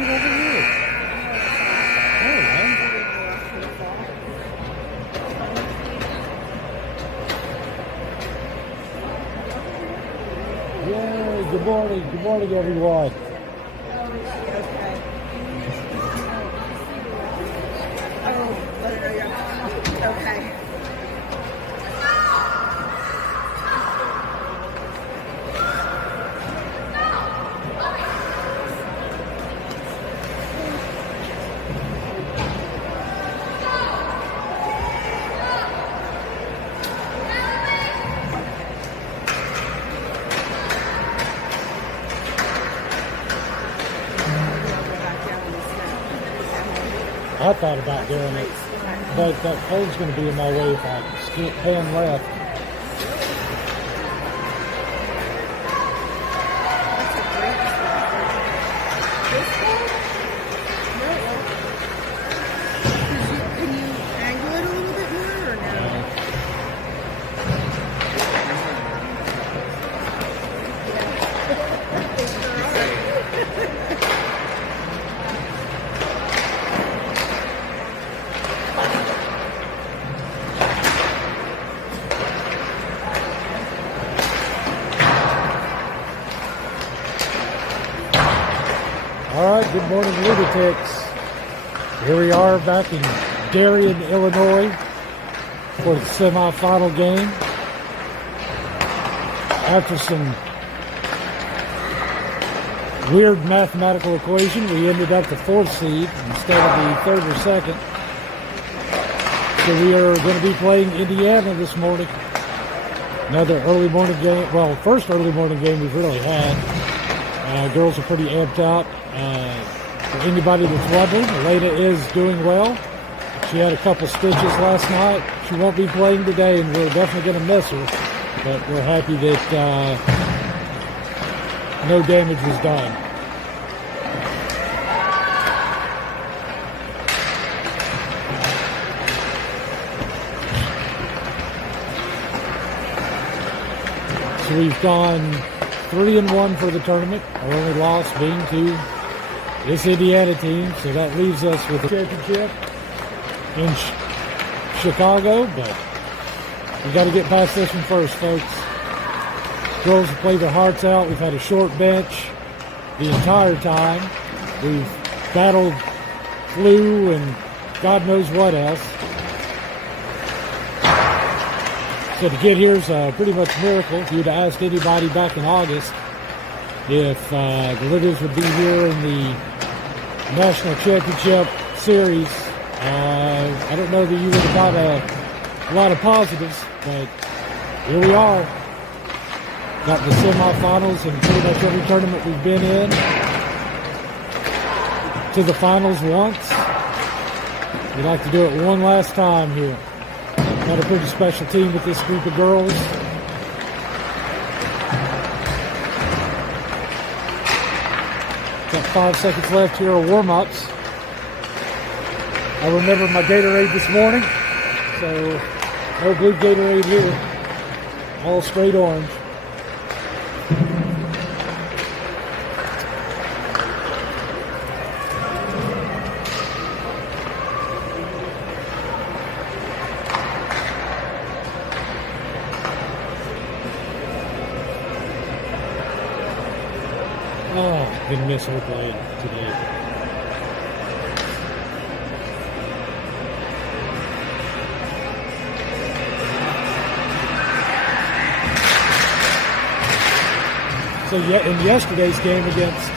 read over here. All right. Yay, good morning everyone. Okay. I thought about doing it, but that pole's going to be in my way if I pan left. Can you angle it a little bit more or no? All right, good morning, lunatics. Here we are back in Darien, Illinois for the semifinal game. After some weird mathematical equation, we ended up the 4th seed instead of the 3rd or 2nd. So we are going to be playing Indiana this morning. Another early morning game. Well, first early morning game we've really had. Girls are pretty amped up. For anybody that's wondering, Elena is doing well. She had a couple stitches last night. She won't be playing today, and we're definitely going to miss her. But we're happy that no damage was done. So we've gone 3-1 for the tournament. Our only loss being to this Indiana team, so that leaves us with the championship in Chicago, but we got to get past this one first, folks. Girls have played their hearts out. We've had a short bench the entire time. We've battled flu and God knows what else. So to get here is pretty much a miracle. If you'd asked anybody back in August if the Lunas would be here in the National Championship Series, I don't know that you would have got a lot of positives, but here we are. Got the semifinals in pretty much every tournament we've been in. To the finals once. We'd like to do it one last time here. Got a pretty special team with this group of girls. Got 5 seconds left here of warm-ups. I remember my Gatorade this morning, so no blue Gatorade here. All straight orange. Oh, gonna miss her playing today. So in yesterday's game against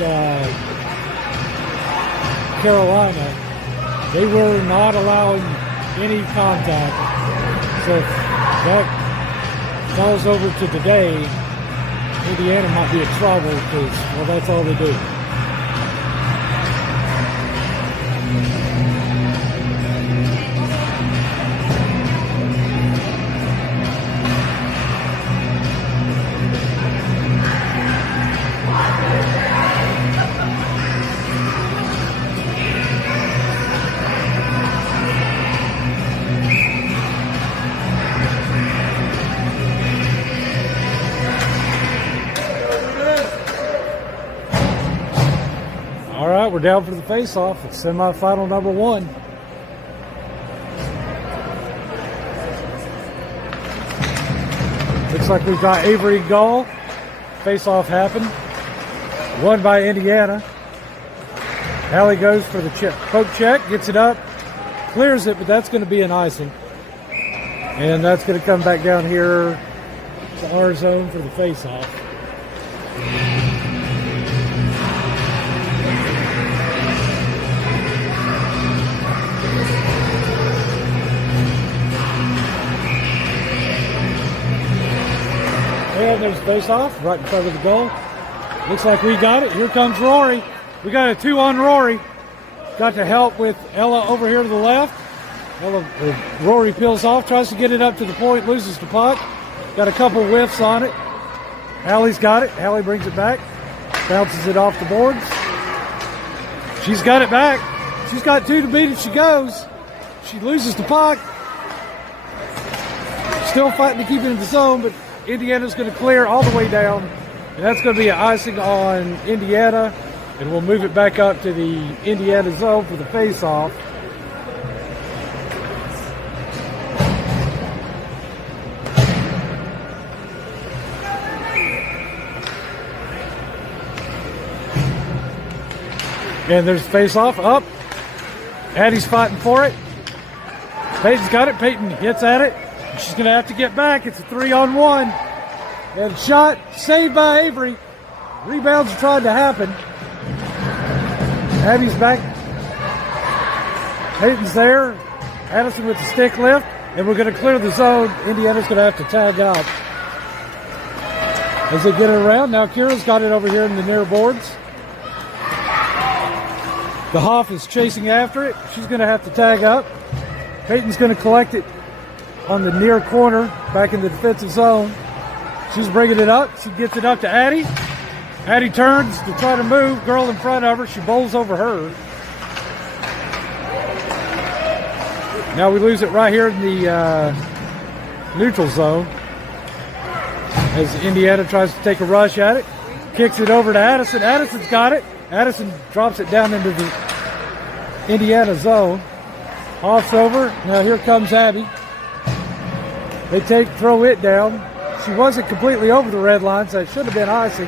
Carolina, they were not allowing any contact. So if that falls over to today, Indiana might be in trouble because, well, that's all they do. All right, we're down for the face-off. It's semifinal number 1. Looks like we've got Avery in goal. Face-off happened. Won by Indiana. Hallie goes for the poke check, gets it up, clears it, but that's going to be an icing. And that's going to come back down here to our zone for the face-off. And there's face-off right in front of the goal. Looks like we got it. Here comes Rory. We got a 2 on Rory. Got to help with Ella over here to the left. Rory peels off, tries to get it up to the point, loses the puck. Got a couple whiffs on it. Hallie's got it. Hallie brings it back. Bounces it off the boards. She's got it back. She's got 2 to beat if she goes. She loses the puck. Still fighting to keep it in the zone, but Indiana's going to clear all the way down. And that's going to be an icing on Indiana. And we'll move it back up to the Indiana zone for the face-off. And there's face-off up. Addie's fighting for it. Peyton's got it. Peyton hits at it. She's going to have to get back. It's a 3-on-1. And shot saved by Avery. Rebounds are trying to happen. Abby's back. Peyton's there. Addison with the stick lift. And we're going to clear the zone. Indiana's going to have to tag out. As they get it around, now Kira's got it over here in the near boards. The Hoff is chasing after it. She's going to have to tag up. Peyton's going to collect it on the near corner, back in the defensive zone. She's bringing it up. She gets it up to Addie. Addie turns to try to move. Girl in front of her. She bowls over her. Now we lose it right here in the neutral zone. As Indiana tries to take a rush at it. Kicks it over to Addison. Addison's got it. Addison drops it down into the Indiana zone. Hoff's over. Now here comes Abby. They throw it down. She wasn't completely over the red line, so it should have been icing.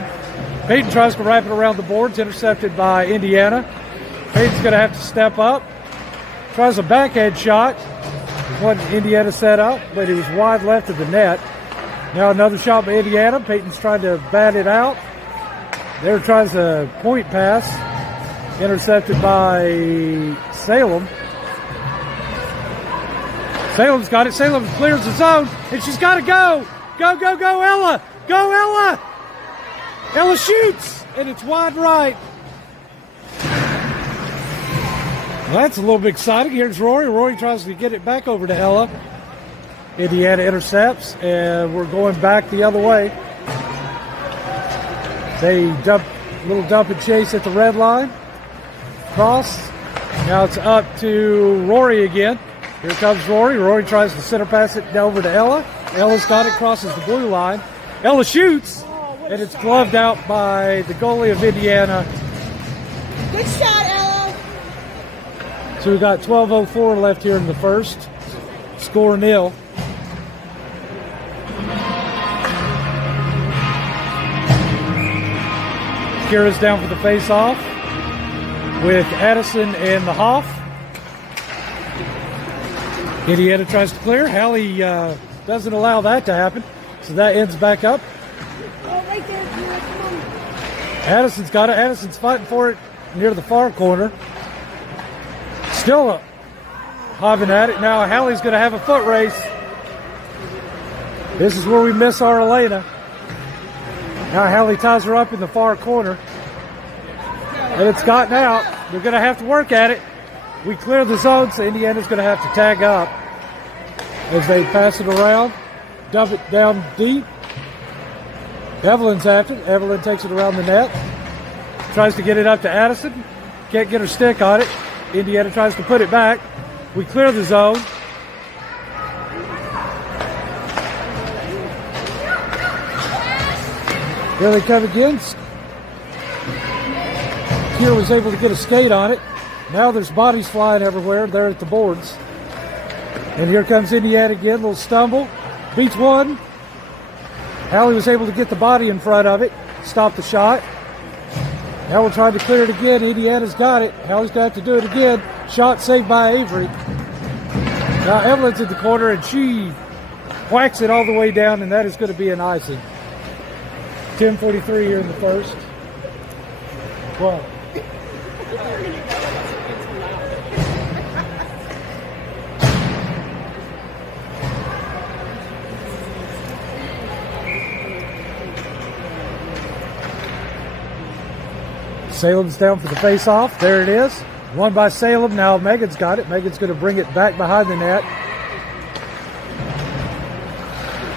Peyton tries to wrap it around the boards, intercepted by Indiana. Peyton's going to have to step up. Tries a backhand shot. What Indiana set up, but it was wide left of the net. Now another shot by Indiana. Peyton's trying to bat it out. There tries a point pass. Intercepted by Salem. Salem's got it. Salem clears the zone, and she's got to go. Go, go, go, Ella. Go, Ella. Ella shoots, and it's wide right. Well, that's a little bit exciting. Here's Rory. Rory tries to get it back over to Ella. Indiana intercepts, and we're going back the other way. They little dump and chase at the red line. Cross. Now it's up to Rory again. Here comes Rory. Rory tries to center pass it over to Ella. Ella's got it, crosses the blue line. Ella shoots, and it's gloved out by the goalie of Indiana. Good shot, Ella. So we've got 12:04 left here in the first. Score nil. Kira's down for the face-off with Addison and the Hoff. Indiana tries to clear. Hallie doesn't allow that to happen, so that ends back up. Oh, right there, Kira. Come on. Addison's got it. Addison's fighting for it near the far corner. Still hobbing at it. Now Hallie's going to have a foot race. This is where we miss our Elena. Now Hallie ties her up in the far corner. And it's gotten out. They're going to have to work at it. We clear the zone, so Indiana's going to have to tag up as they pass it around, dump it down deep. Evelyn's after it. Evelyn takes it around the net. Tries to get it up to Addison. Can't get her stick on it. Indiana tries to put it back. We clear the zone. Here they come again. Kira was able to get a skate on it. Now there's bodies flying everywhere. They're at the boards. And here comes Indiana again, little stumble. Beats one. Hallie was able to get the body in front of it, stop the shot. Now we're trying to clear it again. Indiana's got it. Hallie's got to do it again. Shot saved by Avery. Now Evelyn's in the corner and she whacks it all the way down, and that is going to be an icing. 10:43 here in the first. What? Salem's down for the face-off. There it is. Won by Salem. Now Megan's got it. Megan's going to bring it back behind the net.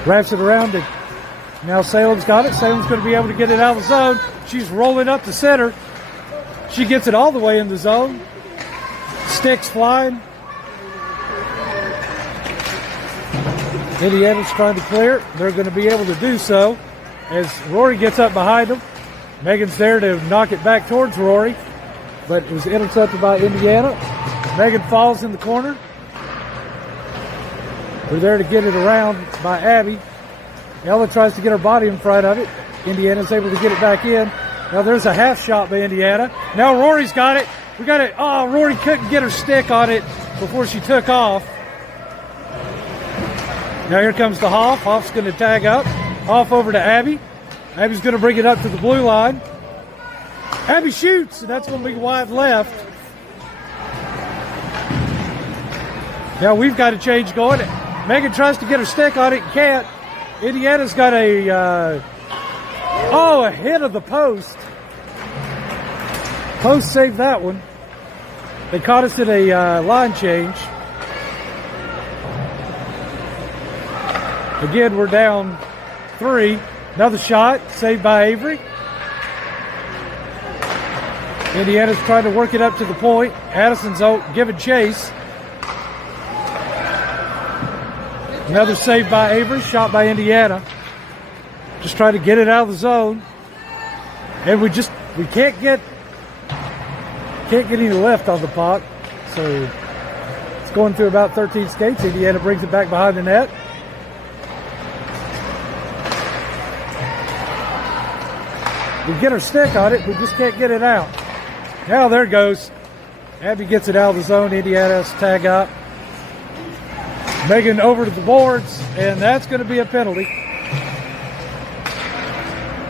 Wraps it around it. Now Salem's got it. Salem's going to be able to get it out of the zone. She's rolling up the center. She gets it all the way in the zone. Sticks flying. Indiana's trying to clear it. They're going to be able to do so as Rory gets up behind them. Megan's there to knock it back towards Rory, but it was intercepted by Indiana. Megan falls in the corner. We're there to get it around by Abby. Ella tries to get her body in front of it. Indiana's able to get it back in. Now there's a half shot by Indiana. Now Rory's got it. We got it. Oh, Rory couldn't get her stick on it before she took off. Now here comes the Hoff. Hoff's going to tag up. Hoff over to Abby. Abby's going to bring it up to the blue line. Abby shoots, and that's going to be wide left. Now we've got a change going. Megan tries to get her stick on it, can't. Indiana's got a hit of the post. Post saved that one. They caught us in a line change. Again, we're down 3. Another shot, saved by Avery. Indiana's trying to work it up to the point. Addison's giving chase. Another save by Avery, shot by Indiana. Just trying to get it out of the zone. And we can't get any left on the puck. So it's going through about 13 skates. Indiana brings it back behind the net. We get her stick on it, we just can't get it out. Now there it goes. Abby gets it out of the zone. Indiana has to tag up. Megan over to the boards, and that's going to be a penalty.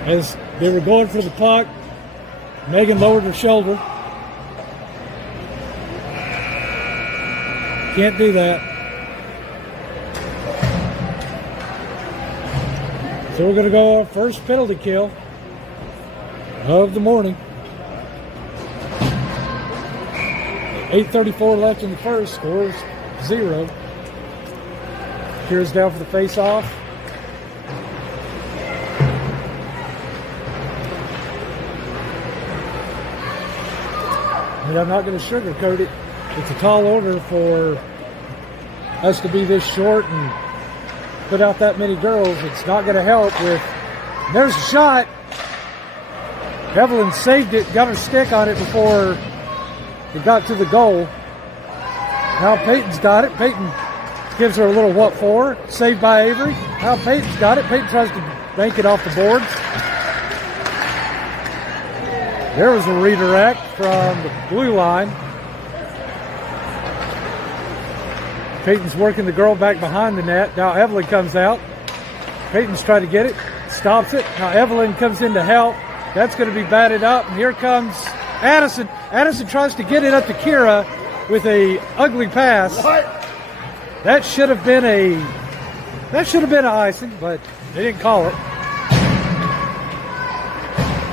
As they were going for the puck, Megan lowered her shoulder. Can't do that. So we're going to go our first penalty kill of the morning. 8:34 left in the first. Scores 0. Kira's down for the face-off. And I'm not going to sugarcoat it. It's a tall order for us to be this short and put out that many girls. It's not going to help with... There's a shot. Evelyn saved it, got her stick on it before it got to the goal. Now Peyton's got it. Peyton gives her a little what for. Saved by Avery. Now Peyton's got it. Peyton tries to bank it off the boards. There was a redirect from the blue line. Peyton's working the girl back behind the net. Now Evelyn comes out. Peyton's trying to get it. Stops it. Now Evelyn comes in to help. That's going to be batted up. And here comes Addison. Addison tries to get it up to Kira with a ugly pass. What? That should have been an icing, but they didn't call it.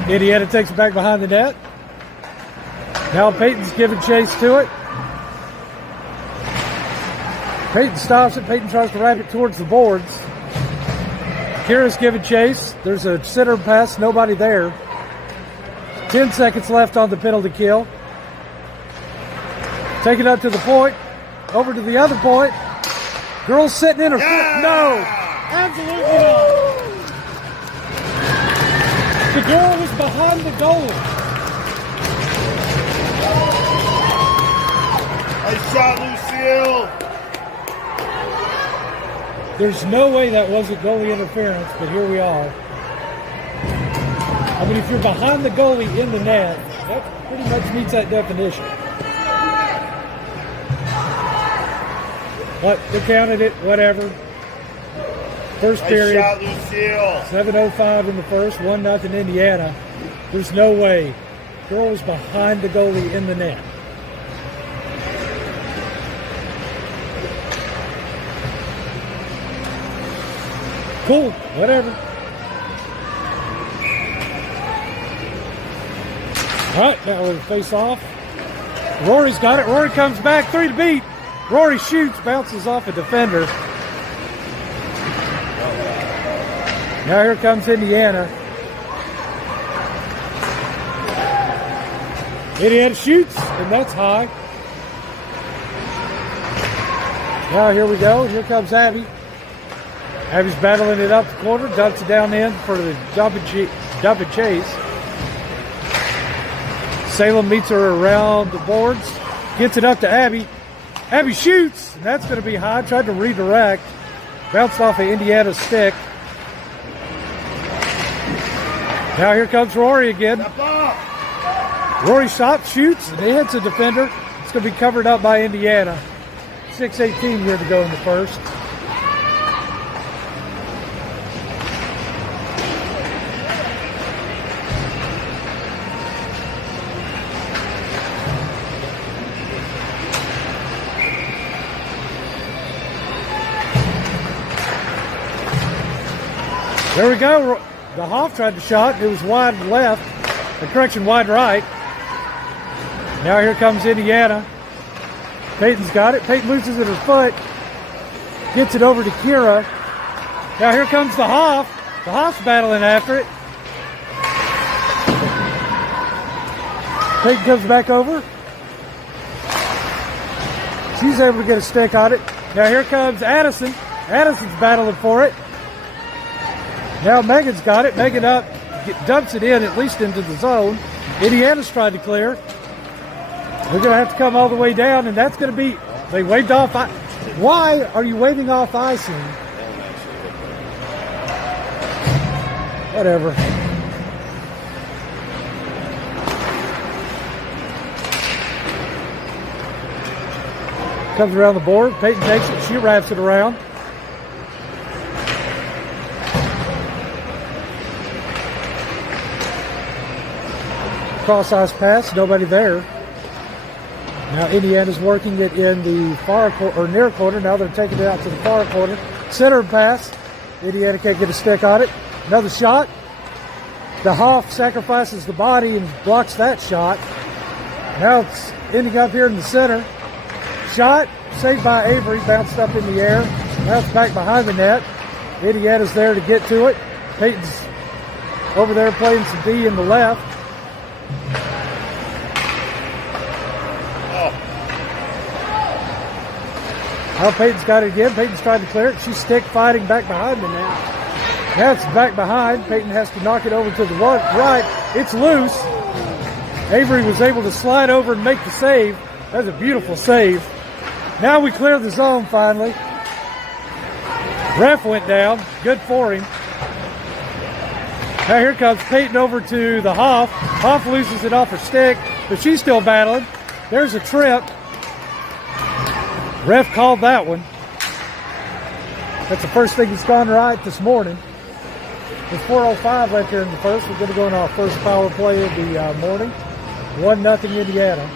Indiana takes it back behind the net. Now Peyton's giving chase to it. Peyton stops it. Peyton tries to wrap it towards the boards. Kira's giving chase. There's a center pass, nobody there. 10 seconds left on the penalty kill. Take it up to the point. Over to the other point. Girl's sitting in her foot. No! Absolutely not. The girl was behind the goal. There's no way that wasn't goalie interference, but here we are. I mean, if you're behind the goalie in the net, that pretty much meets that definition. But they counted it, whatever. First period, Nice shot, Lucille. 7:05 in the first, 1-0 Indiana. There's no way. Girl was behind the goalie in the net. Cool, whatever. All right, now we'll face off. Rory's got it. Rory comes back, 3 to beat. Rory shoots, bounces off a defender. Now here comes Indiana. Indiana shoots, and that's high. Now here we go. Here comes Abby. Abby's battling it up the corner, dumps it down in for the dump and chase. Salem meets her around the boards, gets it up to Abby. Abby shoots, and that's going to be high. Tried to redirect. Bounced off of Indiana's stick. Now here comes Rory again. Rory shot, shoots, and it hits a defender. It's going to be covered up by Indiana. 6:18 here to go in the first. There we go. The Hoff tried the shot. It was wide left. Correction, wide right. Now here comes Indiana. Peyton's got it. Peyton loses it her foot. Gets it over to Kira. Now here comes the Hoff. The Hoff's battling after it. Peyton comes back over. She's able to get a stick on it. Now here comes Addison. Addison's battling for it. Now Megan's got it. Megan up, dumps it in, at least into the zone. Indiana's trying to clear. We're going to have to come all the way down, and that's going to be, they waved off. Why are you waving off icing? Whatever. Comes around the board. Peyton takes it. She wraps it around. Cross-ice pass, nobody there. Now Indiana's working it in the far or near corner. Now they're taking it out to the far corner. Center pass. Indiana can't get a stick on it. Another shot. The Hoff sacrifices the body and blocks that shot. Now it's ending up here in the center. Shot saved by Avery, bounced up in the air. Now it's back behind the net. Indiana's there to get to it. Peyton's over there playing some D in the left. Now Peyton's got it again. Peyton's trying to clear it. She's stick fighting back behind the net. Now it's back behind. Peyton has to knock it over to the right. It's loose. Avery was able to slide over and make the save. That's a beautiful save. Now we clear the zone finally. Ref went down. Good for him. Now here comes Peyton over to the Hoff. Hoff loses it off her stick, but she's still battling. There's a trip. Ref called that one. That's the first thing that's gone right this morning. There's 4:05 right there in the first. We're going to go on our first power play of the morning. 1-0 Indiana.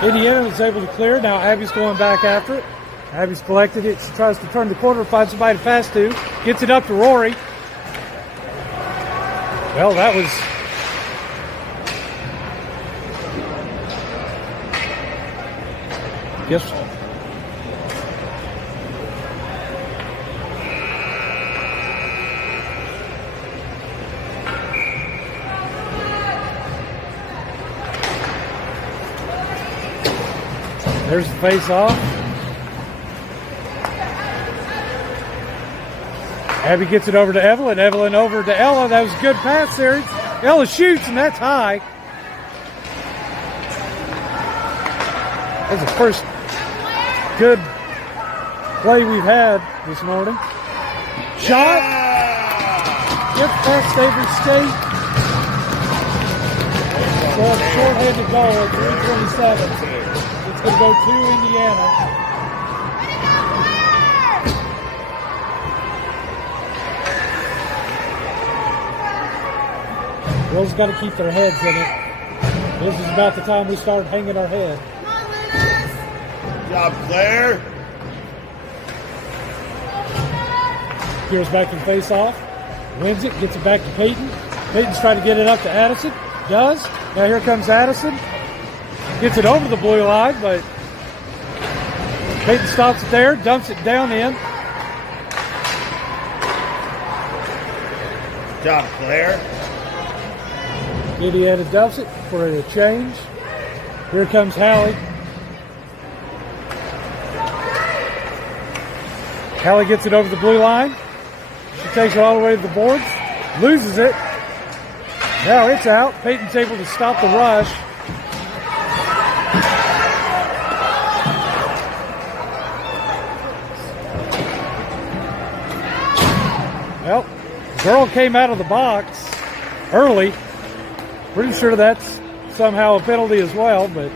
Indiana was able to clear. Now Abby's going back after it. Abby's collected it. She tries to turn the corner, finds somebody to pass to. Gets it up to Rory. Well, that was... Yes. There's the face-off. Abby gets it over to Evelyn. Evelyn over to Ella. That was a good pass there. Ella shoots, and that's high. That's the first good play we've had this morning. Shot. Gets past Staver's skate. So it's a short-handed goal at 3:27. It's going to go to Indiana. Girls got to keep their heads in it. This is about the time we start hanging our head. Good job, Claire. Here's back in face-off. Wins it, gets it back to Peyton. Peyton's trying to get it up to Addison. Does. Now here comes Addison. Gets it over the blue line, but Peyton stops it there, dumps it down in. Good job, Claire. Indiana dumps it for a change. Here comes Hallie. Hallie gets it over the blue line. She takes it all the way to the boards. Loses it. Now it's out. Peyton's able to stop the rush. Well, the girl came out of the box early. Pretty sure that's somehow a penalty as well, but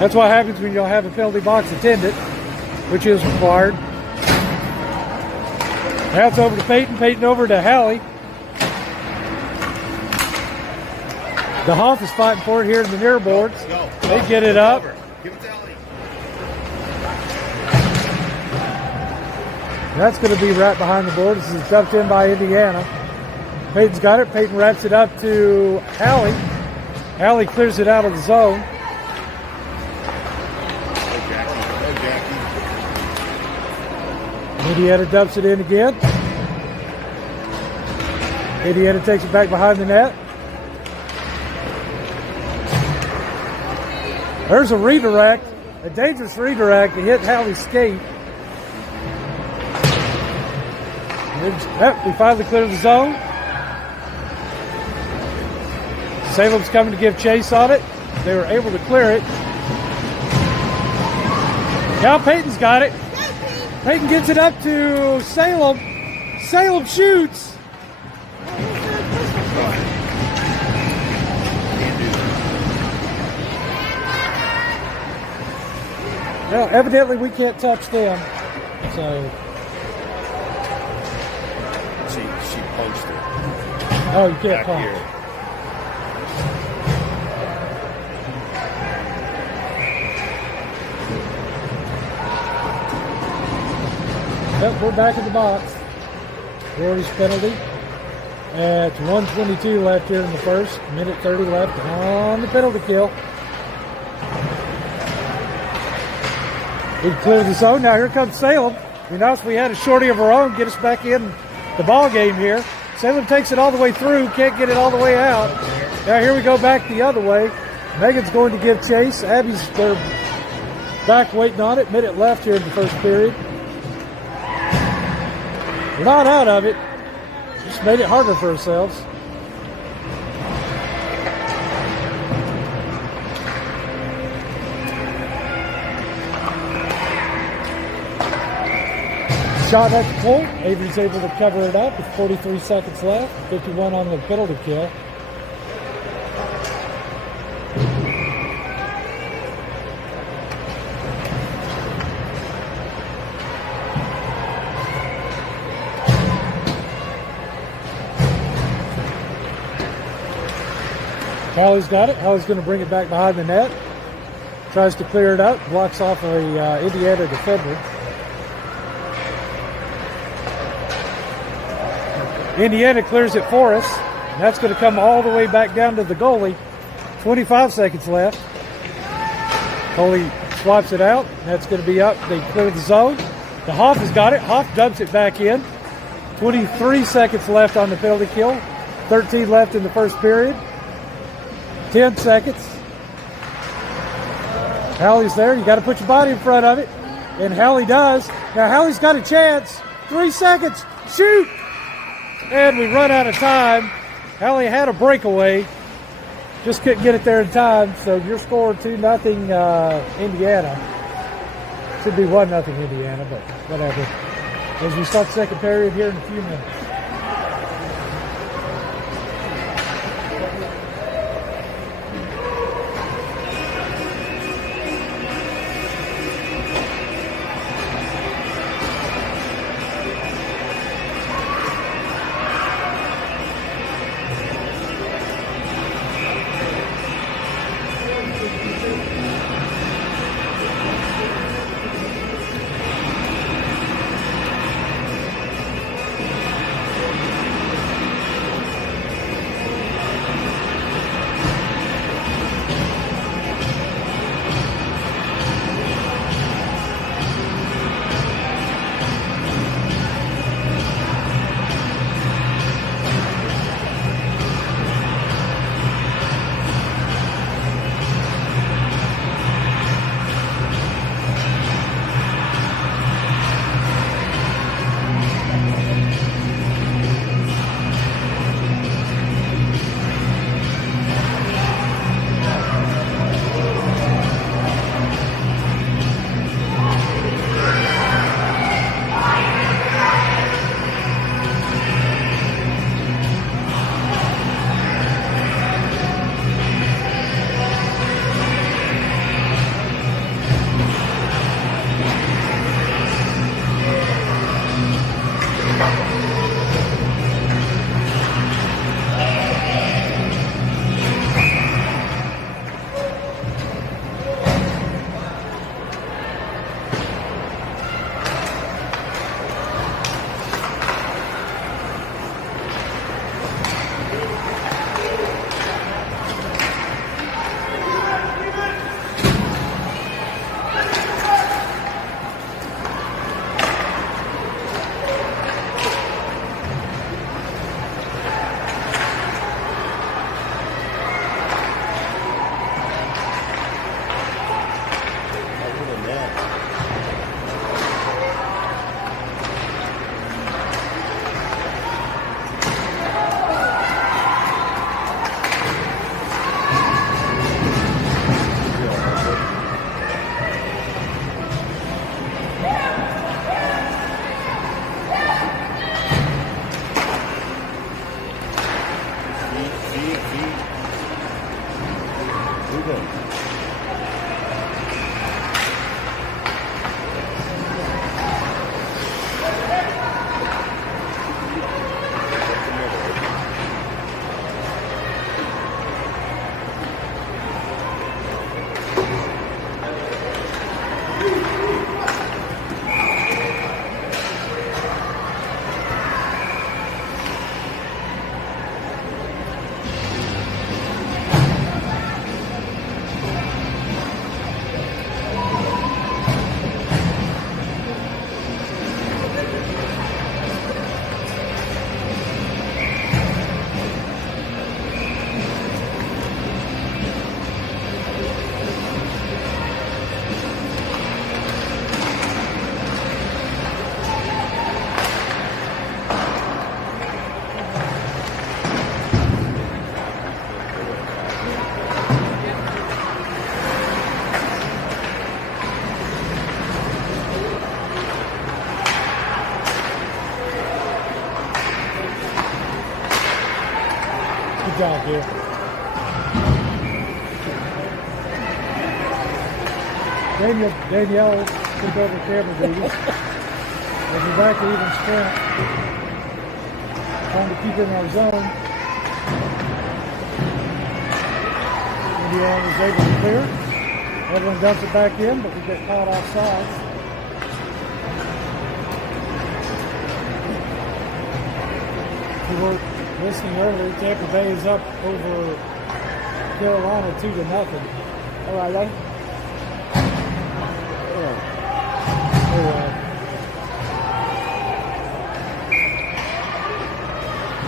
that's what happens when you don't have a penalty box attendant, which is required. Now it's over to Peyton. Peyton over to Hallie. The Hoff is fighting for it here in the near boards. They get it up. Give it to Ellie. That's going to be right behind the board. This is dumped in by Indiana. Peyton's got it. Peyton wraps it up to Hallie. Hallie clears it out of the zone. Indiana dumps it in again. Indiana takes it back behind the net. There's a redirect, a dangerous redirect to hit Hallie's skate. We finally cleared the zone. Salem's coming to give chase on it. They were able to clear it. Now Peyton's got it. Peyton gets it up to Salem. Salem shoots. Well, evidently we can't touch them. So. She punched it. Oh, you can't Back punch. here. Yep, we're back in the box. Rory's penalty. At 1:22 left here in the first. Minute 30 left on the penalty kill. We cleared the zone. Now here comes Salem. We noticed we had a shorty of our own get us back in the ball game here. Salem takes it all the way through. Can't get it all the way out. Now here we go back the other way. Megan's going to give chase. Abby's they're back waiting on it. Minute left here in the first period. We're not out of it. Just made it harder for ourselves. Shot at the point. Avery's able to cover it up with 43 seconds left. 51 on the penalty kill. Hallie's got it. Hallie's going to bring it back behind the net. Tries to clear it up. Blocks off a Indiana defender. Indiana clears it for us. And that's going to come all the way back down to the goalie. 25 seconds left. Goalie swaps it out. That's going to be up. They clear the zone. The Hoff has got it. Hoff dumps it back in. 23 seconds left on the penalty kill. 13 left in the first period. 10 seconds. Hallie's there. You got to put your body in front of it. And Hallie does. Now Hallie's got a chance. 3 seconds. Shoot! And we run out of time. Hallie had a breakaway. Just couldn't get it there in time. So your score 2-0 Indiana. Should be 1-0 Indiana, but whatever. As we start the second period here in a few minutes. Good job, here. Danielle took over camera duty. We'll be back to even sprint. Trying to keep in our zone. Indiana was able to clear. Everyone dumps it back in, but we get caught offside. We were listening earlier, Tampa Bay is up over Carolina 2-0. All right, right?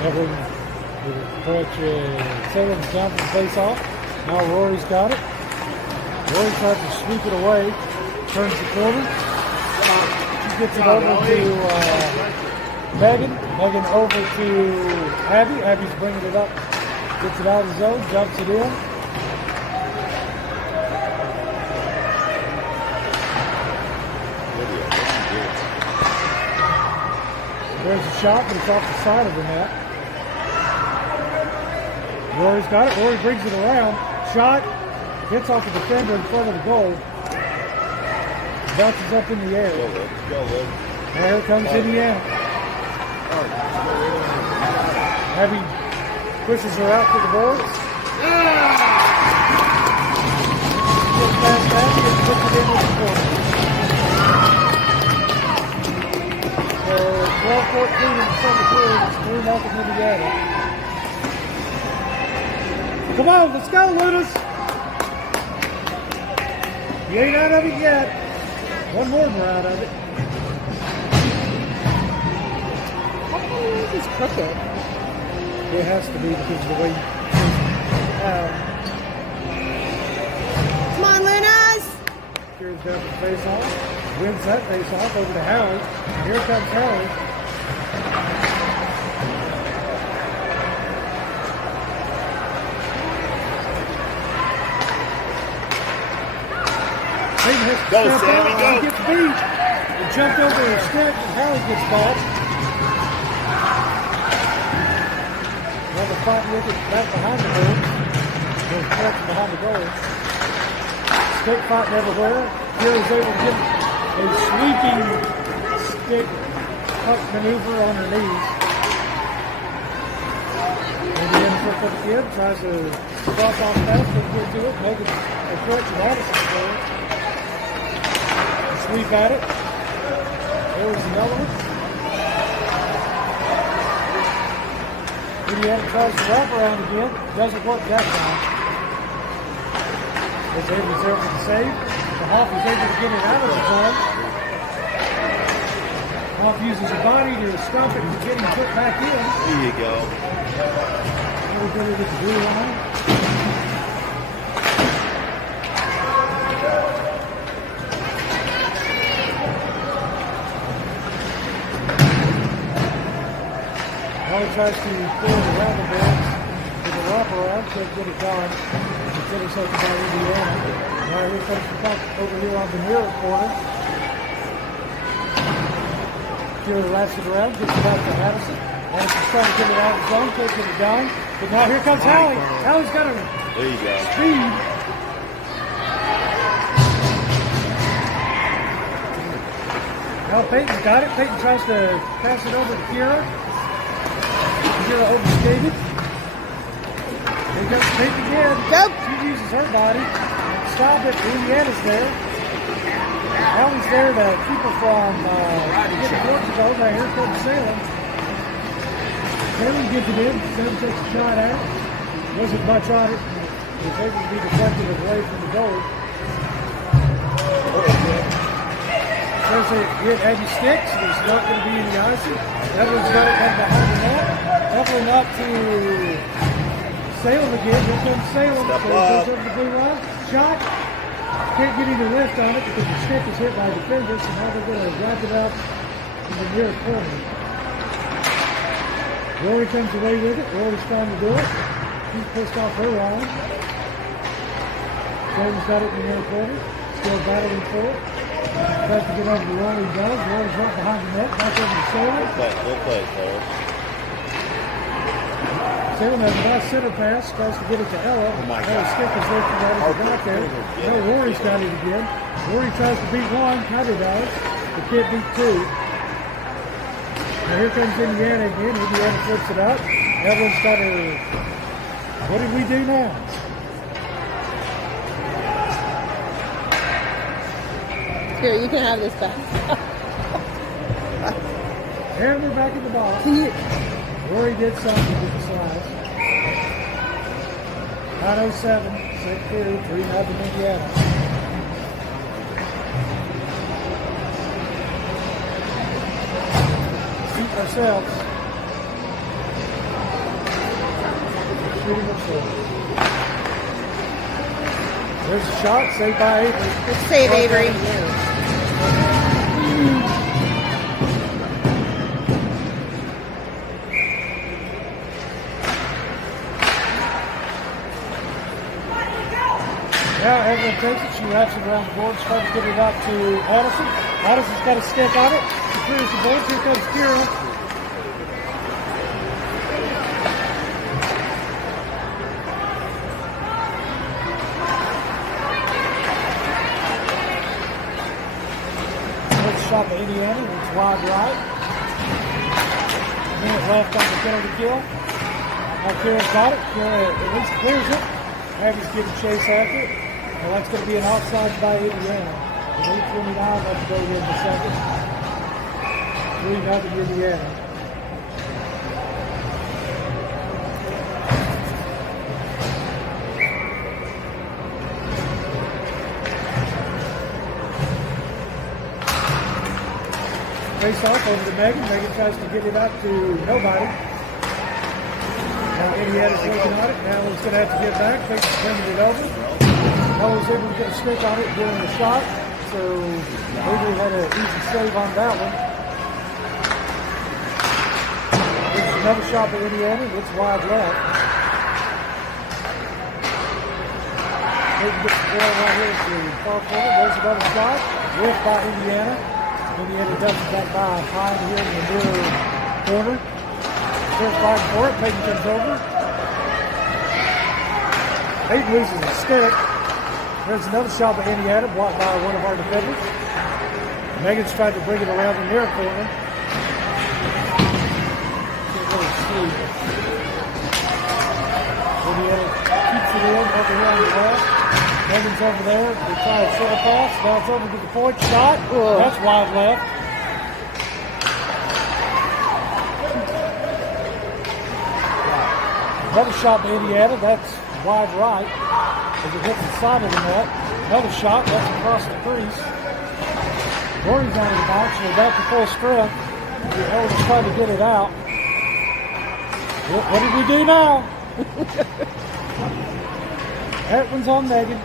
Everyone will approach 7 down from the face off. Now Rory's got it. Rory tries to sweep it away. Turns the corner. She gets it over to Megan. Megan over to Abby. Abby's bringing it up. Gets it out of the zone. Jumps it in. There's a shot, but it's off the side of the net. Rory's got it. Rory brings it around. Shot. Hits off the defender in front of the goal. Bounces up in the air. Go, Luke. And here comes Indiana. Abby pushes her out to the boards. Gets past Abby and puts it in with the corner. So 12-14 in the second period. It's 3-0 Indiana. Come on, let's go, Lunas. You ain't out of it yet. One more and we're out of it. How come yours is crooked? It has to be because of the way Come on, Lunas! Here's down for the face-off. Wins that face-off over to Howie. Here comes Howie. Go, Sammy, go. He gets beat. He jumped over his stick and Howie gets caught. Now the fight with it back behind the goal. There's catch behind the goal. Stick fighting everywhere. Here he's able to get a sweeping stick puck maneuver on her knees. Maybe in for the kid. Tries to cross off fast and get to it. Make it a catch and Addison for it. Sweep at it. There's another one. Indiana tries to wrap around again. Doesn't work that time. As Avery's there for the save. The Hoff is able to get it out of the zone. Hoff uses a body to stop it from getting put back in. There you go. Very good at the blue line. Now he tries to pull it around the boards with a wraparound, can't get it done. It's intercepted by Indiana. Now here comes the puck over here on the near corner. Keeler laps it around, gets it back to Addison. Addison's trying to get it out of the zone, can't get it down. But now here comes Howie. Howie's got a There you go. speed. Now Peyton's got it. Peyton tries to pass it over to Kira. Kira overskated. Here comes Peyton again. Nope. She uses her body. Stop it. Indiana's there. Howie's there to keep her from getting towards the goal. Now here comes Salem. Salem gets it in. Salem takes a shot at it. Wasn't much on it. It was able to be deflected away from the goal. There's a hit Aggie sticks. There's not going to be any icing. Evelyn's got it back behind the net. Evelyn up to Salem again. Here comes Salem. Step So he up. goes over the blue line. Shot. Can't get any lift on it because the stick is hit by defenders. So now they're going to wrap it up in the near corner. Rory comes away with it. Rory's trying to do it. He's pushed off her line. Salem's got it in the near corner. Still battling for it. Tries to get over to Rory, he does. Rory's right behind the net, back over to Salem. Good play, Cole. Salem has a nice center pass, tries to get it to Ella. Oh my Ella God. Skip is there for that as back there. Yeah. No, Rory's got it again. Rory tries to beat one, Cutter does. But can't beat two. Now here comes Indiana again. Indiana flips it out. Evelyn's got her. What did we do now? Here, you can have this back. And we're back in the box. Can you? Rory did something with the slice. 9:07, second period, 3-0 Indiana. Seat ourselves. Shooting ourselves. There's a shot, saved by Avery. Let's save Avery. Now Evelyn takes it. She wraps it around the board. She's trying to get it out to Addison. Addison's got a stick on it. She clears the board. Here comes Kira. Next shot by Indiana. It's wide right. A minute left on the penalty kill. Now Kira's got it. Kira at least clears it. Abby's getting chase after it. Well, that's going to be an offside by Indiana. With 8:29 left to go here in the second. 3-0 Indiana. Face off over to Megan. Megan tries to get it out to nobody. Now Indiana's working on it. Now he's going to have to get back. Faces bringing it over. I was able to get a stick on it during the shot, so Avery had an easy save on that one. This is another shot by Indiana. It's wide left. Maybe gets the ball right here to the far corner. There's another shot. Whiffed by Indiana. Indiana dumps it back by behind here in the near corner. They're fighting for it. Peyton comes over. Peyton loses a stick. There's another shot by Indiana, blocked by one of our defenders. Megan's tried to bring it around the near corner. Can't really see. Indiana keeps it in over here on the left. Megan's over there. They try a center pass. Now it's over to the point shot. That's wide left. Another shot by Indiana. That's wide right. As it hits the side of the net. Another shot, that's across the crease. Rory's out of the box, we're back to full strength. The Elvis trying to get it out. What did we do now? That one's on Megan.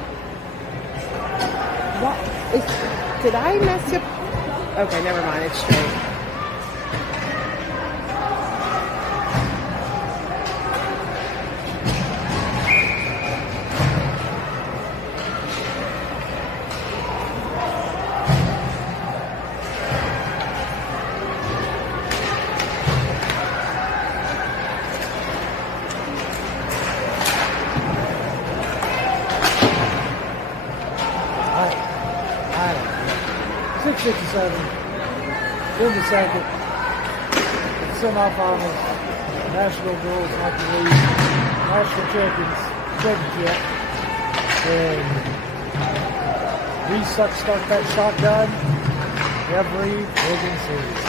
Did I mess up? Okay, never mind, it's straight. I don't know. 6:57 in the second. Semifinals, National Girls Hockey League, National Championship. And we start that shotgun every friggin' series.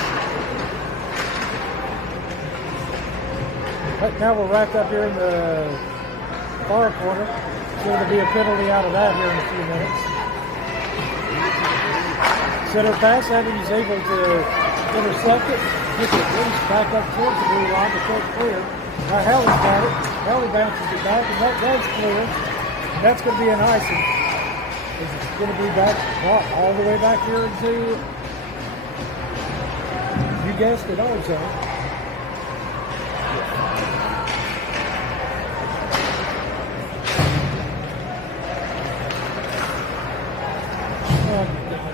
Right now we're wrapped up here in the far corner. There's going to be a penalty out of that here in a few minutes. Center pass, Evans is able to intercept it, gets it loose back up towards the blue line, but can't clear. Now Hallie's got it. Hallie bounces it back, and that does clear. And that's going to be an icing. It's going to be back all the way back here into, you guessed it, our zone.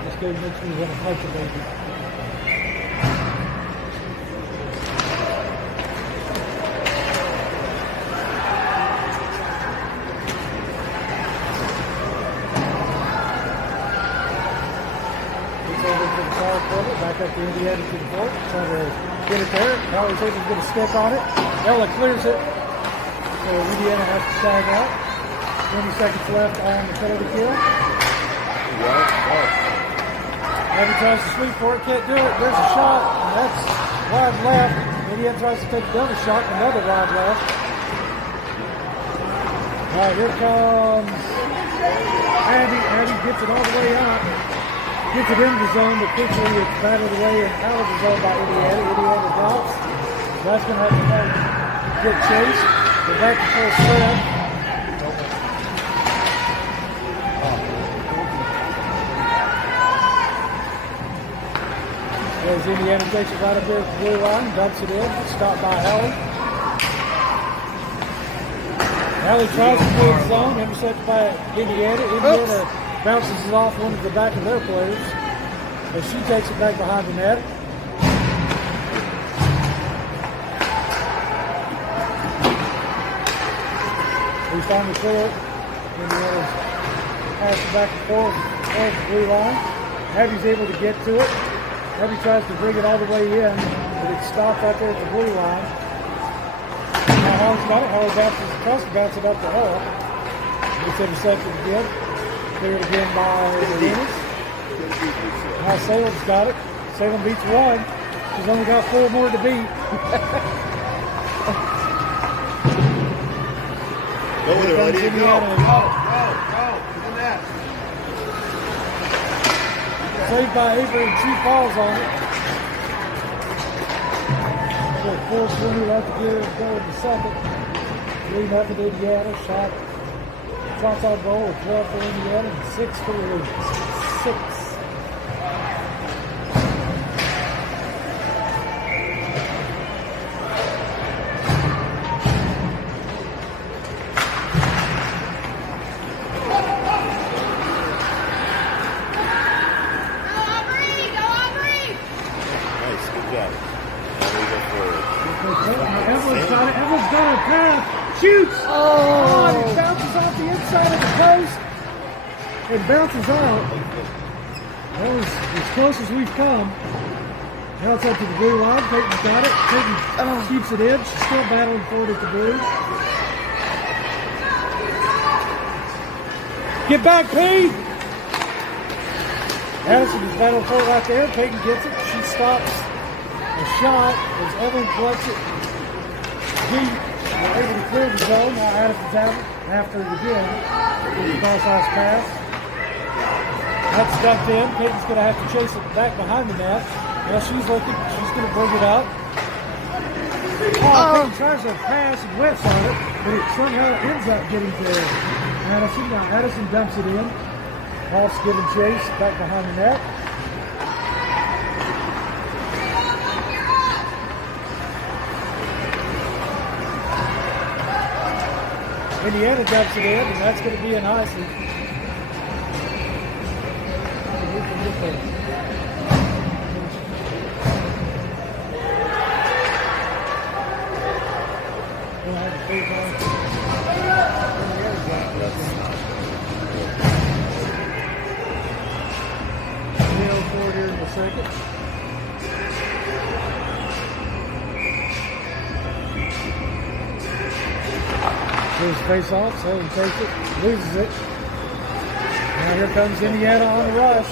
This game makes me want to punch a baby. It's over to the far corner, back up to Indiana to the court, trying to get it there. Now he's able to get a stick on it. Ella clears it. So Indiana has to tag out. 20 seconds left on the penalty kill. Abby tries to sweep for it, can't do it. There's a shot, and that's wide left. Indiana tries to take another shot, another wide left. All right, here comes Abby. Abby gets it all the way out. Gets it into the zone, but quickly it's batted away and out of the zone by Indiana. Indiana drops. That's going to have to get chased. They're back to full strength. As Indiana takes it right up here at the blue line, dumps it in, stopped by Hallie. Hallie tries to pull the zone, intercepted by Indiana. Indiana bounces it off one of the back of their players as she takes it back behind the net. We finally clear it. Indiana's pass it back and forth towards the blue line. Abby's able to get to it. Abby tries to bring it all the way in, but it's stopped right there at the blue line. Now Hallie's got it. Hallie bounces across and bounces it up the hole. It's intercepted again. Cleared again by Lunas. Now Salem's got it. Salem beats one. She's only got 4 more to beat. Go with her, lady. Go. Indiana. Go. To the net. Saved by Avery and she falls on it. So 4-3 left to go in the second. 3-0 Indiana. Shots on goal with 12 for Indiana and 6 for the Lunas. 6. Nice, good job. Now we go forward. Evelyn's got it. Evelyn's got her path. Shoots! Oh! And it bounces off the inside of the post. It bounces out. That was as close as we've come. Now it's up to the blue line. Peyton's got it. Peyton keeps it in. She's still battling for it at the blue. Get back, Pete! Addison is battling for it right there. Peyton gets it. She stops a shot as Evelyn collects it deep. They're able to clear the zone. Now Addison's after it again. With the cross-ice pass. That's dumped in. Peyton's going to have to chase it back behind the net. Now she's looking. She's going to bring it out. Peyton tries to pass and whiffs on it, but it somehow ends up getting to Addison. Now Addison dumps it in. Hall's giving chase back behind the net. Indiana dumps it in, and that's going to be an icing. Forward here in the second. Here's the face off, Salem takes it, loses it. Now here comes Indiana on the rush.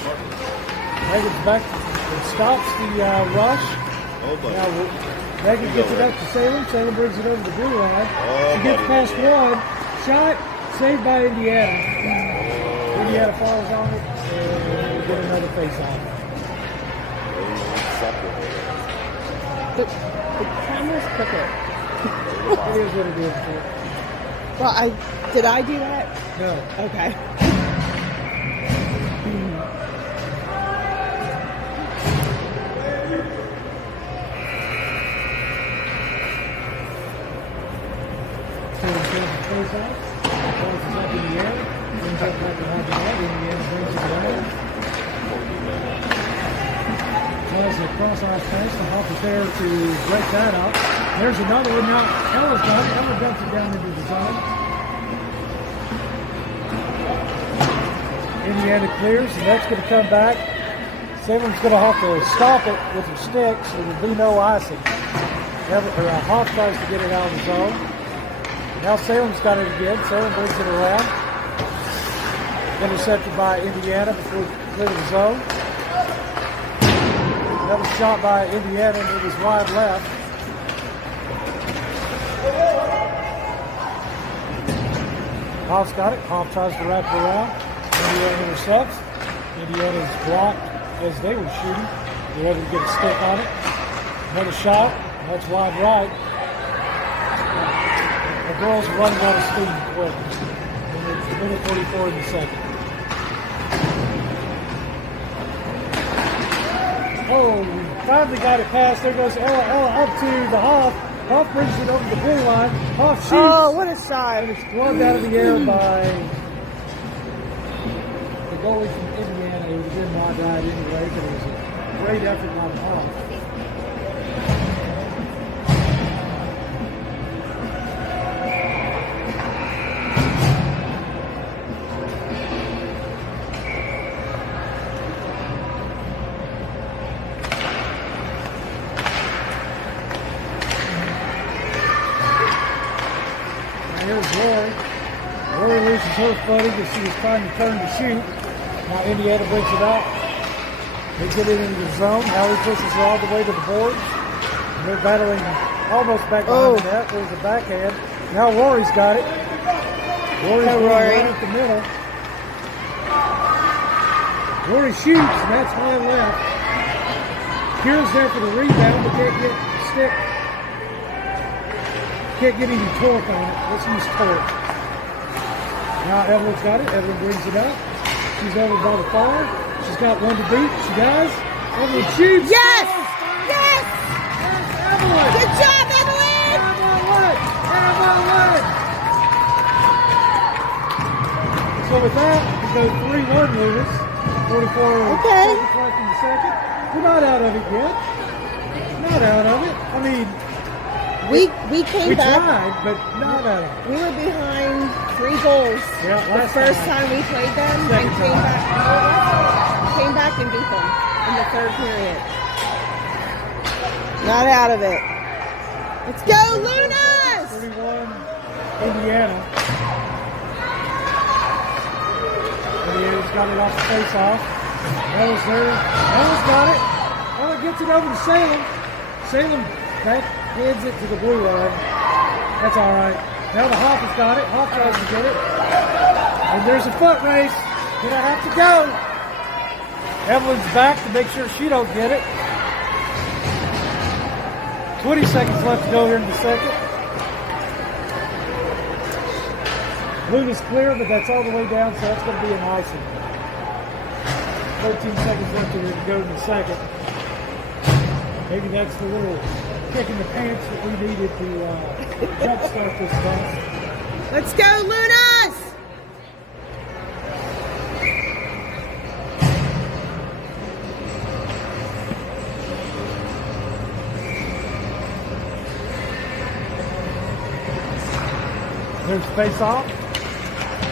Megan's back and stops the rush. Oh, buddy. Now Megan gets it up to Salem. Salem brings it over the blue line. Oh, She gets buddy. past one. Shot saved by Indiana. Indiana falls on it and we get another face off. The camera's crooked. It is what it is. Well, did I do that? No. Okay. So it's going to face off. Balls is up in the air. Brings it back behind the net. Indiana brings it around. Tries a cross-ice pass. The Hawk is there to break that up. There's another one now. Ella's got it. Ella dumps it down into the zone. Indiana clears, and that's going to come back. Salem's going to have to stop it with her stick, so there'll be no icing. Hawk tries to get it out of the zone. Now Salem's got it again. Salem brings it around. Intercepted by Indiana before we clear the zone. Another shot by Indiana, and it was wide left. Hoff's got it. Hoff tries to wrap it around. Indiana intercepts. Indiana's blocked as they were shooting. They're able to get a stick on it. Another shot. That's wide right. The girls are running out of steam quick. And it's minute 44 in the second. Oh, finally got it past. There goes Ella up to the Hoff. Hoff brings it over the blue line. Hoff shoots. Oh, what a shot. And it's gloved out of the air by the goalie from Indiana. He was in wide right anyway, but it was a great effort by the Hoff. Here's Lori. Lori loses her footing as she was trying to turn to shoot. Now Indiana brings it out. They get it into the zone. Now he pushes her all the way to the boards. And they're battling almost back behind the net. There's a backhand. Now Rory's got it. Rory's right at the middle. Rory shoots, and that's high left. Kira's there for the rebound, but can't get stick. Can't get any torque on it. Let's use torque. Now Evelyn's got it. Evelyn brings it up. She's over by the far. She's got one to beat. She does. Evelyn shoots. Yes! Yes! Yes, Evelyn! Good job, Evelyn! Evelyn! Evelyn! So with that, we go 3-1 Lunas. 44 Okay. seconds left in the second. We're not out of it yet. Not out of it. I mean, We came we back. tried, but not out of it. We were behind 3 goals Yeah, the last first time. time we played them, Second and came time. back. Came back and beat them in the third period. Not out of it. Let's go, Lunas! 31, Indiana. Indiana's got it off the face-off. Ella's there. Ella's got it. Ella gets it over to Salem. Salem back heads it to the blue line. That's all right. Now the Hoff has got it. Hoff tries to get it. And there's a foot race. Did I have to go? Evelyn's back to make sure she don't get it. 20 seconds left to go here in the second. Luna's clear, but that's all the way down, so that's going to be an icing. 13 seconds left to go in the second. Maybe that's the little kick in the pants that we needed to jumpstart this bus. Let's go, Lunas! There's face off.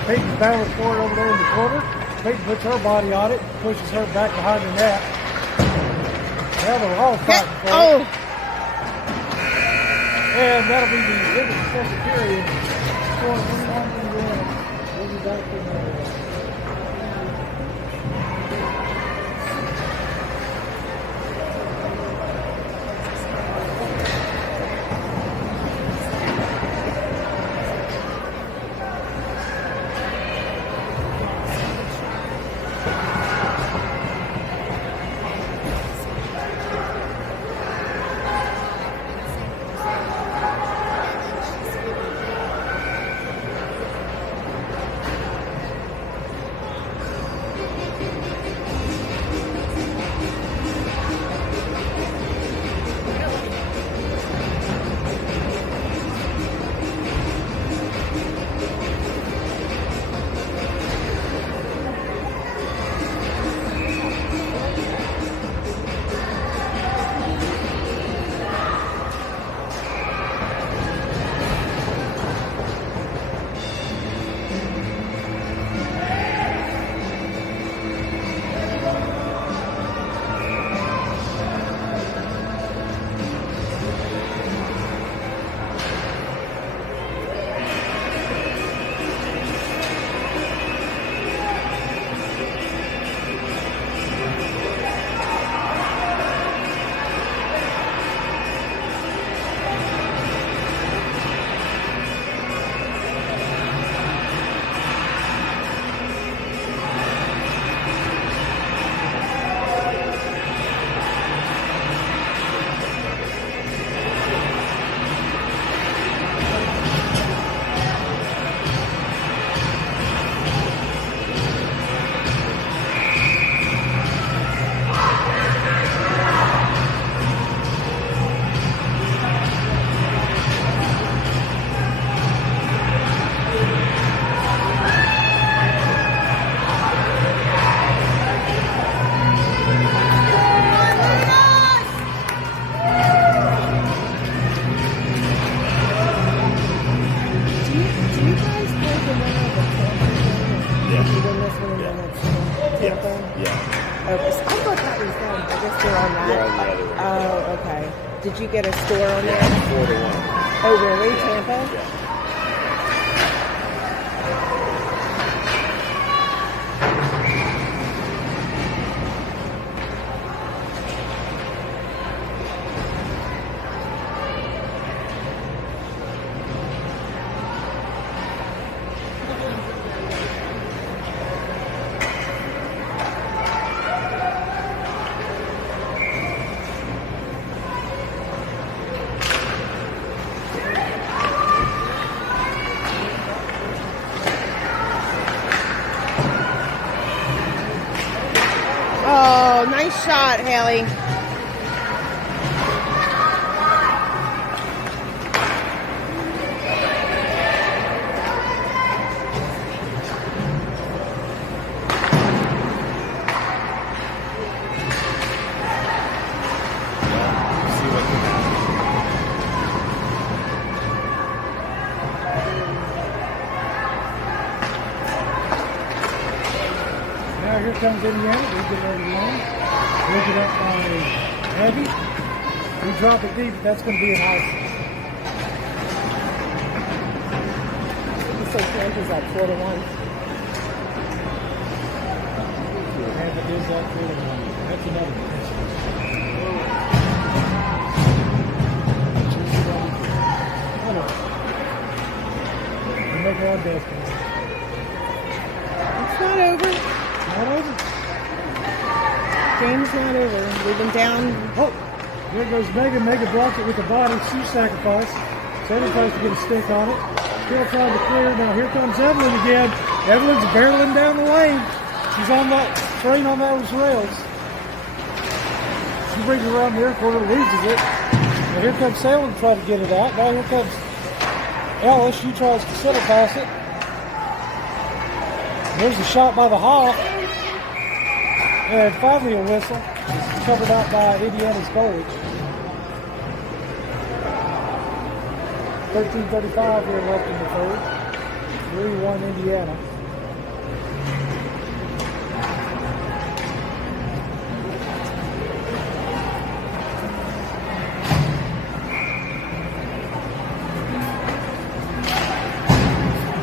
Peyton's battling for it over there in the corner. Peyton puts her body on it, pushes her back behind the net. Now they're all fighting for it. And that'll be the end of the second period. We'll be back in I guess they're on that. They're on the other one. Oh, okay. Did you get a score on there? Yeah, 4-1. Oh, really? Tampa? Yeah. Oh, nice shot, Haley. See what can happen. Now here comes Indiana. We get ready to run. Look it up by heavy. We drop it deep. That's going to be an ice. You say Tampa's at 4-1. And it is that 4-1. That's another one. We make our best. It's not over. Not over. Game's not over. We've been down. Oh, there goes Megan. Megan blocks it with the body. She sacrificed. Taylor tries to get a stick on it. Still trying to clear. Now here comes Evelyn again. Evelyn's barreling down the lane. She's on that train on those rails. She brings it around the air corner, loses it. Now here comes Salem trying to get it out. Now here comes Ellis. She tries to center pass it. There's a shot by the Hawk. And finally a whistle. It's covered out by Indiana's goalie. 13:35 here left in the third. 3-1 Indiana.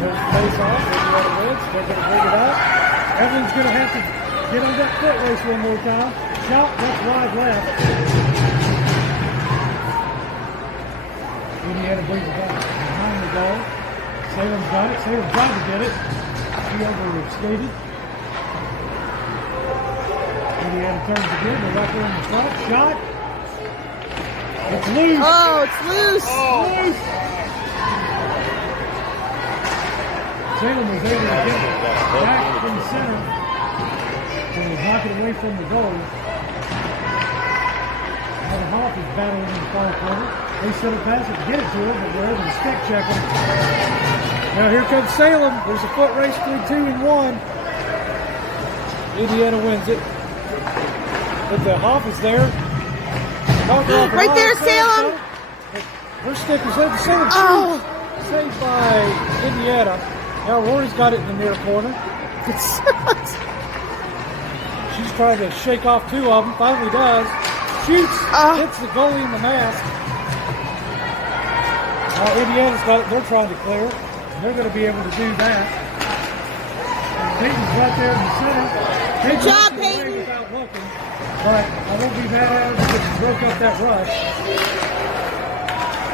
There's the face off. Indiana wins. They're going to bring it out. Evelyn's going to have to get on that foot race one more time. Shot, that's wide left. Indiana brings it back behind the goal. Salem's got it. Salem tried to get it. She overskated. Indiana turns again. They're right there in the front. Shot. It's loose. Oh, it's loose. Loose. Salem was able to get it back from the center. So they knock it away from the goal. Now the Hawk is battling in the far corner. They set a pass it to get it to him, but they're able to stick check him. Now here comes Salem. There's a foot race between 2 and 1. Indiana wins it. But the Hawk is there. Right there, Salem. Her stick is there. Salem saved by Indiana. Now Rory's got it in the near corner. She's trying to shake off 2 of them. Finally does. Shoots. Hits the goalie in the mask. Now Indiana's got it. They're trying to clear. They're going to be able to do that. And Peyton's right there in the center. Good job, gets away Peyton. without looking. But I won't be mad at her because she broke up that rush.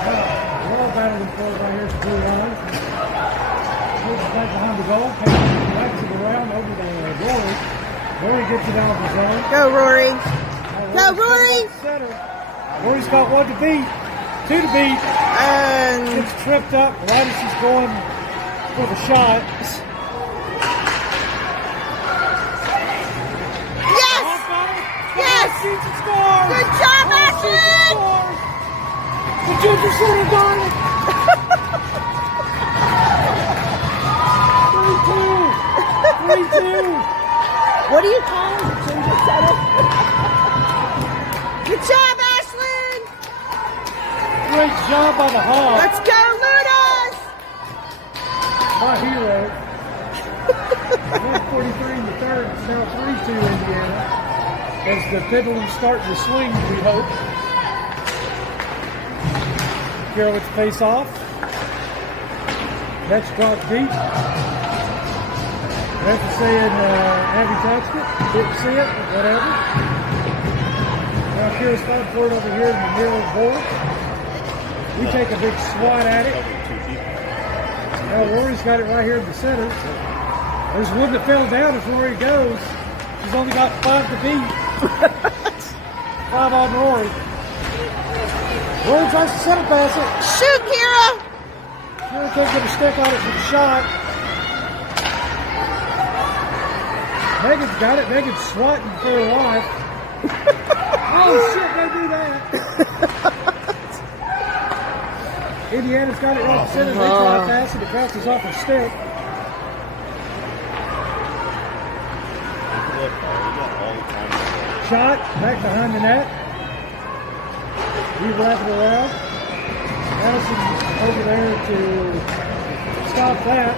We're all battling for it right here at the blue line. Moves it back behind the goal. Peyton whacks it around over to Rory. Rory gets it out of the zone. Go, Rory. Now Go, Rory. Center. Rory's got 1 to beat. 2 to beat. And Gets tripped up right as she's going for the shot. yes. Yes. Shoots and scores. Good job, Shoots and Ashlyn. scores. The Ginger should have done it. 3-2. What do you call him? Ginger Center? Good job, Ashlyn. Great job by the Hawks. Let's go, Lunas. My hero. 1:43 in the third. It's now 3-2 Indiana. as the pendulum's starting to swing, we hope. Carolyn's face off. That's dropped deep. Ref is saying Abby touched it, didn't see it, whatever. Now Kira's fighting for it over here in the middle of the board. We take a big swat at it. Now Rory's got it right here in the center. There's one that fell down as Rory goes. She's only got 5 to beat. 5 on Rory. Rory tries to center pass it. Shoot, Kira! Rory can't get a stick on it for the shot. Megan's got it. Megan's swatting for her life. Oh shit, they do that. Indiana's got it right in the center. They try to pass it. It bounces off her stick. Shot back behind the net. We wrap it around. Madison over there to stop that.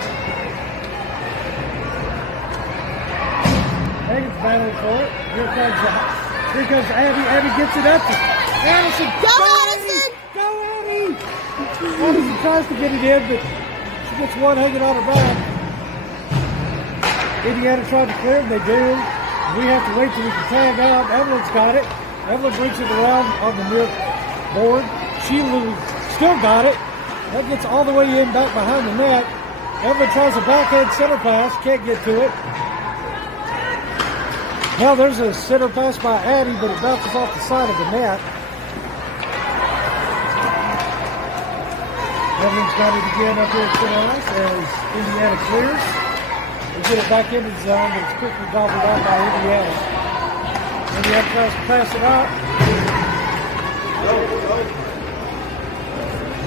Megan's battling for it. Here comes Abby. Abby gets it up to Madison. Go, Madison! Go, Abby! Madison tries to get it in, but she gets one hanging on her back. Indiana tried to clear it. They do. We have to wait till we can tag out. Evelyn's got it. Evelyn brings it around on the near board. She still got it. That gets all the way in back behind the net. Evelyn tries a backhand center pass. Can't get to it. Now there's a center pass by Addie, but it bounces off the side of the net. Evelyn's got it again up here at center ice as Indiana clears. They get it back into the zone, but it's quickly gobbled up by Indiana. Indiana tries to pass it out.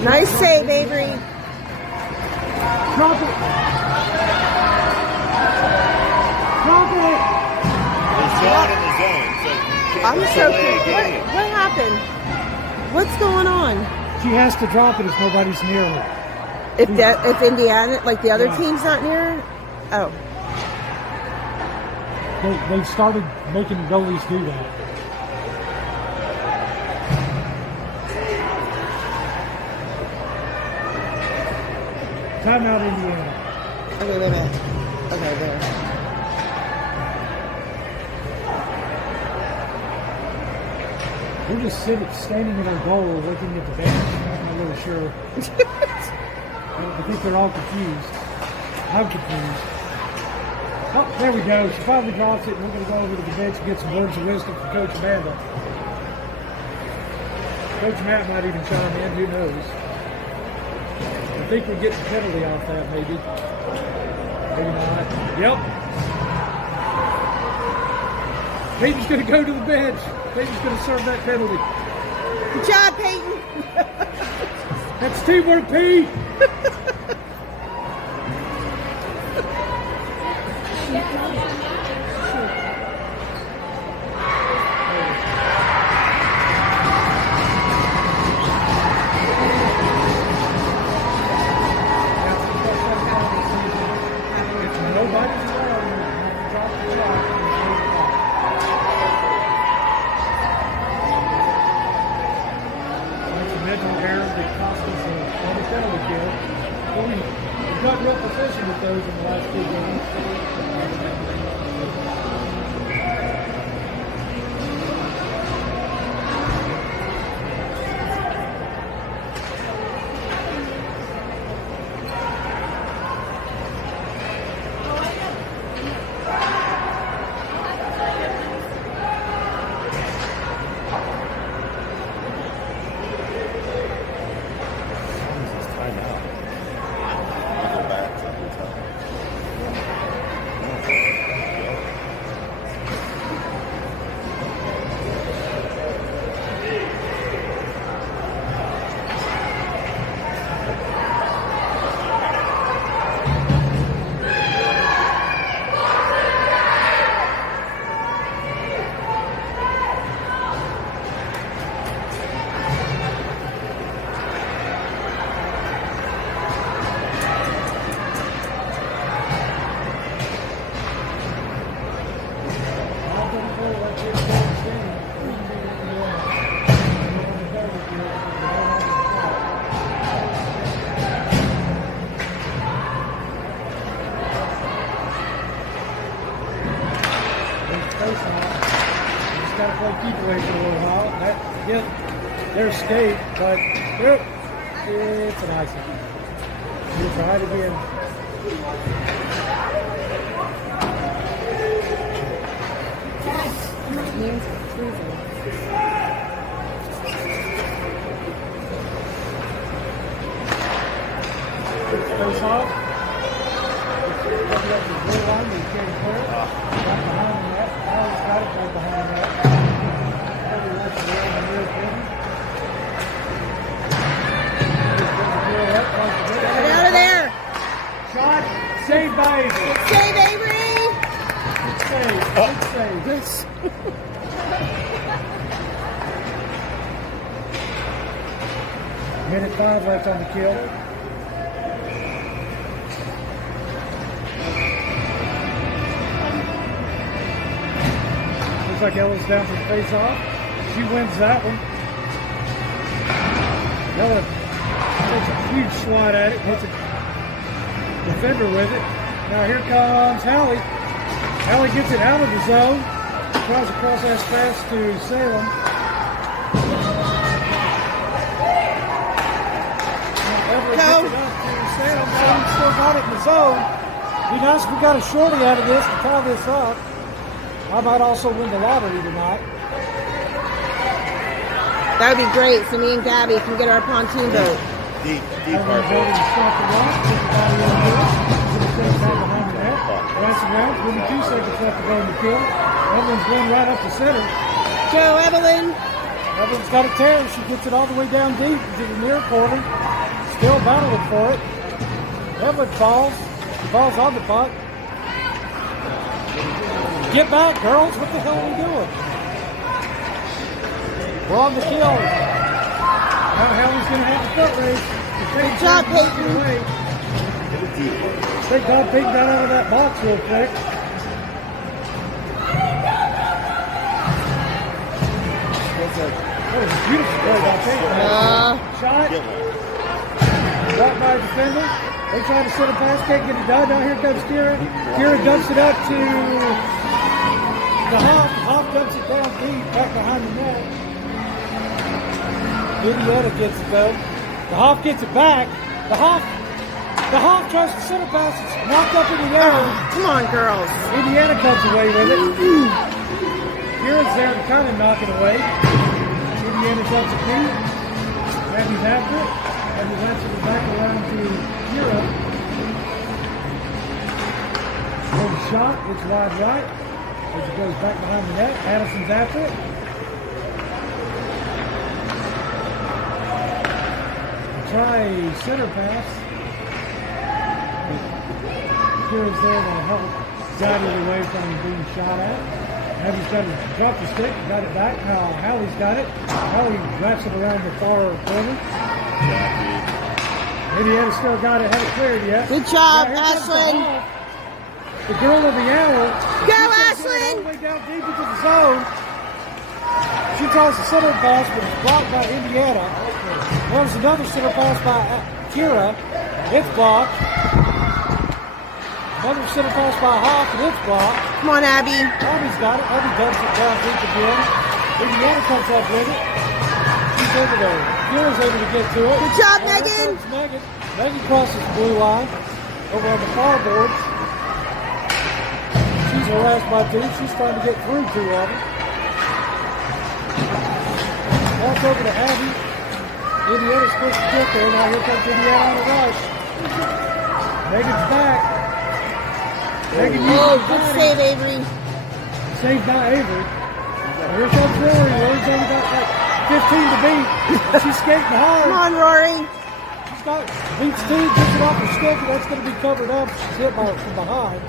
Nice save, Avery. Drop it. Drop it. There's not in the zone, so you can't I'm so play a confused. game. What happened? What's going on? She has to drop it if nobody's near her. If Indiana, like the other team's not near her? Oh. They started making goalies do that. Timeout, Indiana. Okay, wait a minute. Okay, there. We're just standing in our goal looking at the bench. I'm not really sure. I think they're all confused. I'm confused. Oh, there we go. She finally drops it, and we're going to go over to the bench and get some words of wisdom from Coach Amanda. Coach Matt might even chime in. Who knows? I think we're getting a penalty off that, maybe. Maybe not. Yep. Peyton's going to go to the bench. Peyton's going to serve that penalty. Good job, Peyton. That's teamwork, Pete. We've got real proficient with those in the last 2 games. keep away for a little while. That hit their skate, but it's an icing. You try it again. My hands are freezing. Face off. Coming up the blue line, you can't clear it. Right behind the net. Now he's got it right behind the net. Every left the in the near corner. Get out of there. Shot. Saved by Avery. Save Avery. Good save. Good save. Yes. Minute 5 left on the kill. Looks like Ella's down for the face-off. She wins that one. Ella takes a huge swat at it, hits a defender with it. Now here comes Hallie. Hallie gets it out of the zone. Tries to cross as fast to Salem. Everett gets it up to Salem. Salem still got it in the zone. Be nice if we got a shorty out of this to tie this up. I might also win the lottery tonight. That would be great, so me and Gabby can get our pontoon boat. Deep Everyone's ready to start the run. Get the body in the middle. Get the thing back behind the net. Pass around. 22 seconds left to go in the kill. Evelyn's going right up the center. Go, Evelyn. Evelyn's got a tear. She gets it all the way down deep into the near corner. Still battling for it. Evelyn falls. The ball's on the puck. Get back, girls. What the hell are we doing? We're on the kill. Now Haley's going to have the foot race. Good job, Peyton. Thank God Peyton got out of that box real quick. That was a beautiful play by Peyton. Shot. Blocked by a defender. They try to set a pass, can't get it done. Now here comes Kira. Kira dumps it up to the Hawk. The Hawk dumps it down deep, back behind the net. Indiana gets it though. The Hawk gets it back. The Hawk tries to center pass. It's knocked up in the air. Come on, girls. Indiana comes away with it. Kira's there to kind of knock it away. Indiana dumps it deep. Abby's after it. Abby lets it back around to Kira. Good shot. It's wide right. As it goes back behind the net. Addison's after it. Try center pass. Kira's there to help guide it away from being shot at. Abby's got to drop the stick, got it back. Now Hallie's got it. Hallie wraps it around the far corner. Indiana still got it, haven't cleared yet. Good job, Now, Ashlyn. The girl of the hour. Go, All Ashlyn. the way down deep into the zone. She tries the center pass, but it's blocked by Indiana. There's another center pass by Kira. It's blocked. Another center pass by Hawk, and it's blocked. Come on, Abby. Abby's got it. Abby dumps it down deep again. Indiana comes up with it. She's over there. Kira's able to get to it. Good job, Now Megan. here comes Megan. Megan crosses the blue line over on the far boards. She's harassed by two. She's trying to get through two of them. Walk over to Abby. Indiana's supposed to get there. Now here comes Indiana on a rush. Megan's back. Megan Oh, uses good body. save, Avery. Saved by Avery. Here comes Rory. Rory's only got like 15 to beat. She's skating hard. Come on, Rory. She's got beats two, gets it off her stick, and that's going to be covered up. She's hit by from behind.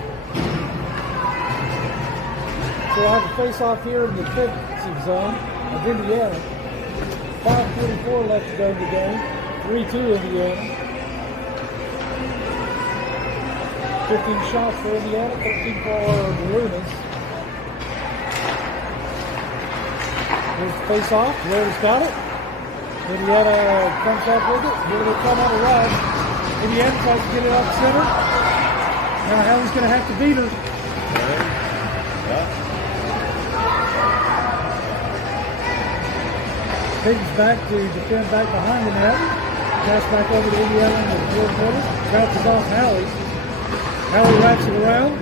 So I have a face-off here in the defensive zone of Indiana. 5:44 left to go in the game. 3-2 Indiana. 15 shots for Indiana, 13 for the Lunas. There's the face-off. Blair's got it. Indiana comes up with it. Here they come on a rush. Indiana tries to get it up center. Now Hallie's going to have to beat her. Peyton's back to defend back behind the net. Pass back over to Indiana in the fourth quarter. Bounces off Hallie. Hallie wraps it around.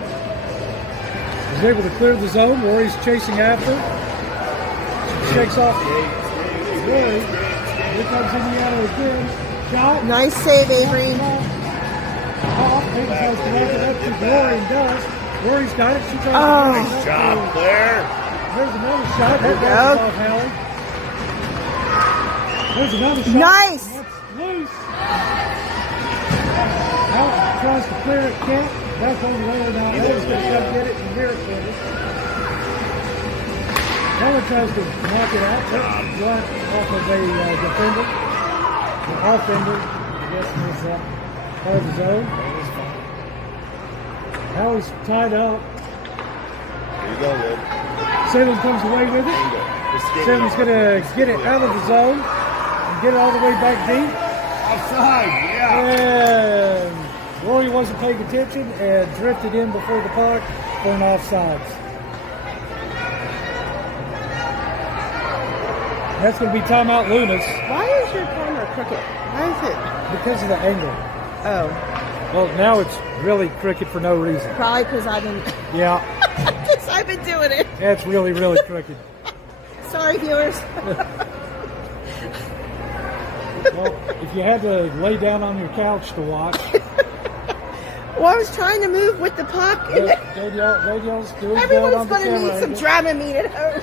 Is able to clear the zone. Rory's chasing after. She shakes off Rory. Here comes Indiana again. Shot. Nice save, Avery. Off. Peyton tries to lock it up to Rory and does. Rory's got it. She tries to Nice job, Claire. There's another shot. That bounces off Hallie. There's another shot. Nice. That's loose. Hallie tries to clear it. Can't. Back on the roller now. Hallie's going to come get it from here. Hallie tries to knock it out. That's blocked off of a defender. An offender. I guess was part of the zone. Hallie's tied up. There you go, Lib. Salem comes away with it. Salem's going to get it out of the zone and get it all the way back deep. Offside, yeah. And Rory wasn't paying attention and drifted in before the puck for an offsides. That's going to be timeout Lunas Why is your camera crooked? Why is it? because of the angle. Oh, Well, now it's really crooked for no reason. probably because I've been doing it. That's really, really crooked. Sorry, viewers. Well, if you had to lay down on your couch to watch, Well, I was trying to move with the puck. Danielle's doing good Everyone's on the going to need camera some angle. Dramamine at home.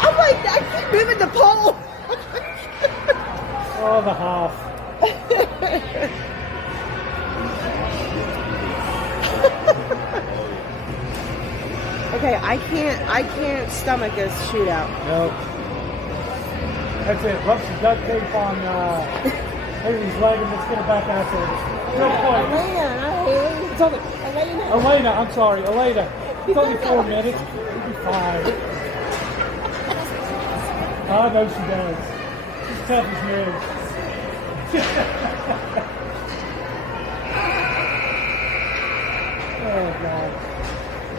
I'm like, I keep moving the pole. Oh, the half. Okay, I can't stomach this shootout. No. That's it. Rub some duct tape on Haley's leg and let's get it back out there. Real quick. Elena, not Haley. It's only, Elena. Elena, I'm sorry, Elena. It's only 4 minutes. We'll be fine. I know she does. She's tough as nails. Oh, God.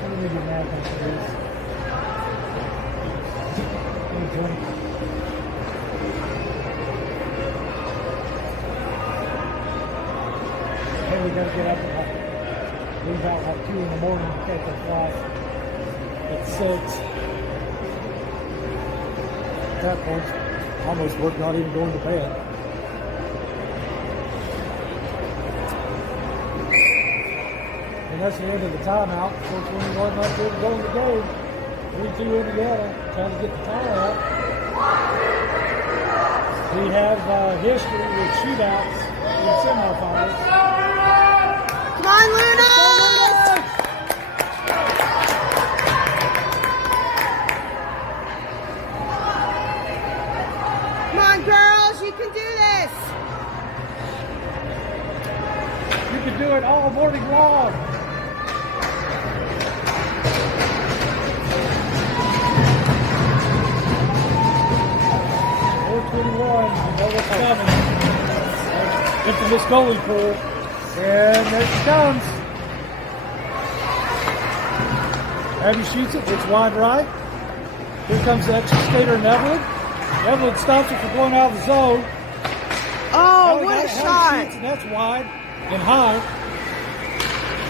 Let me get mad after this. Let me drink. Hey, we gotta get up and leave out like 2 in the morning to catch a flight at 6. At that point, almost worth not even going to bed. And that's the end of the timeout. 4:21 left to go in the game. 3-2 Indiana, trying to get the tie out. We have history with shootouts in semifinals. Come on, Lunas! Come on, girls, you can do this. You can do it all morning long. You know what's coming. Infamous goalie pull. And there she comes. Abby shoots it. It's wide right. Here comes the extra skater, Evelyn. Evelyn stops it from going out of the zone. Oh, what a Shoots, shot. and that's wide and high.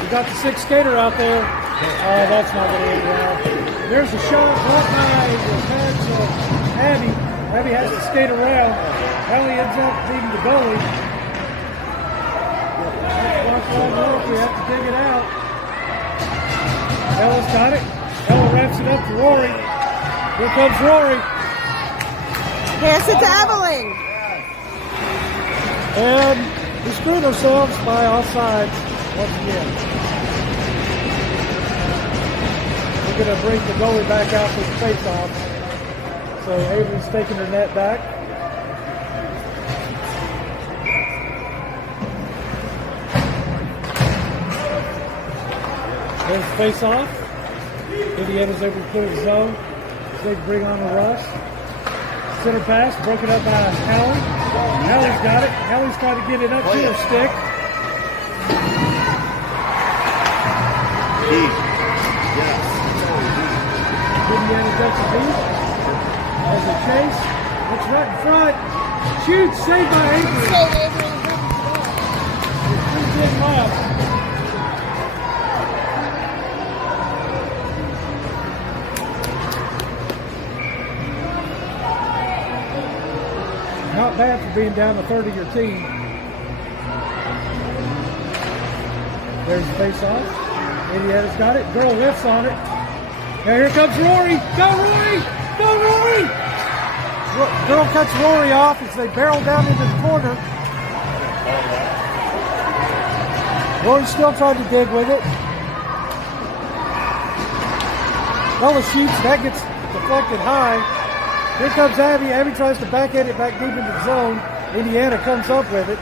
We got the 6th skater out there. Oh, that's not going to end well. There's a shot right by the pads of Abby. Abby has to skate around. Ellie ends up beating the goalie. We have to dig it out. Ella's got it. Ella wraps it up to Rory. Here comes Rory. Pass it to Evelyn. And we screwed ourselves by offsides once again. We're going to bring the goalie back out for the face-off. So Avery's taking her net back. There's the face-off. Indiana's able to clear the zone. They bring on a rush. Center pass, broken up by Hallie. Hallie's got it. Hallie's trying to get it up to her stick. Deep. Yes. Indiana gets a beat. As a chase, it's right in front. Shoots, saved by Avery. Save Avery. 3:10 left. Not bad for being down a third of your team. There's the face off. Indiana's got it. Girl lifts on it. Now here comes Rory. Go Rory! Go Rory! Girl cuts Rory off as they barrel down into the corner. Rory still trying to dig with it. Ella shoots. That gets deflected high. Here comes Abby. Abby tries to backhand it back deep into the zone. Indiana comes up with it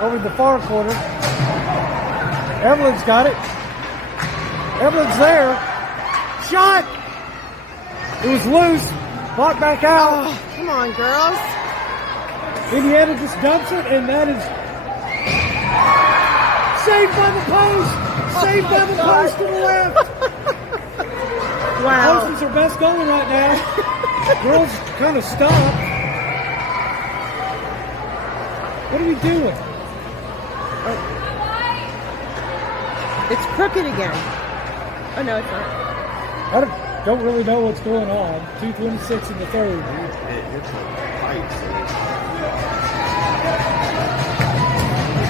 over in the far corner. Evelyn's got it. Evelyn's there. Shot! It was loose. Bought back out. Oh, come on, girls. Indiana just dumps it, and that is saved by the post. Saved by the post to the left. Wow. Post is her best goalie right now. Girls kind of stopped. What are we doing? It's crooked again. Oh, no, it's not. I don't really know what's going on. 2:26 in the third. It's a fight.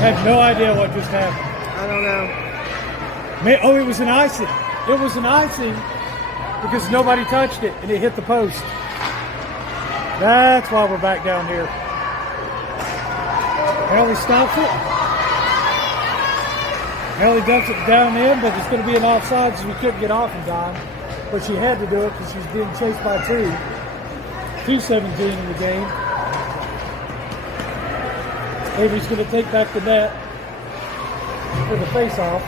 I have no idea what just happened. I don't know. Oh, it was an icing. It was an icing because nobody touched it and it hit the post. That's why we're back down here. Haley stops it. Haley dumps it down in, but it's going to be an offside, so we couldn't get off in time. But she had to do it because she's being chased by two. 2:17 in the game. Avery's going to take back the net for the face-off.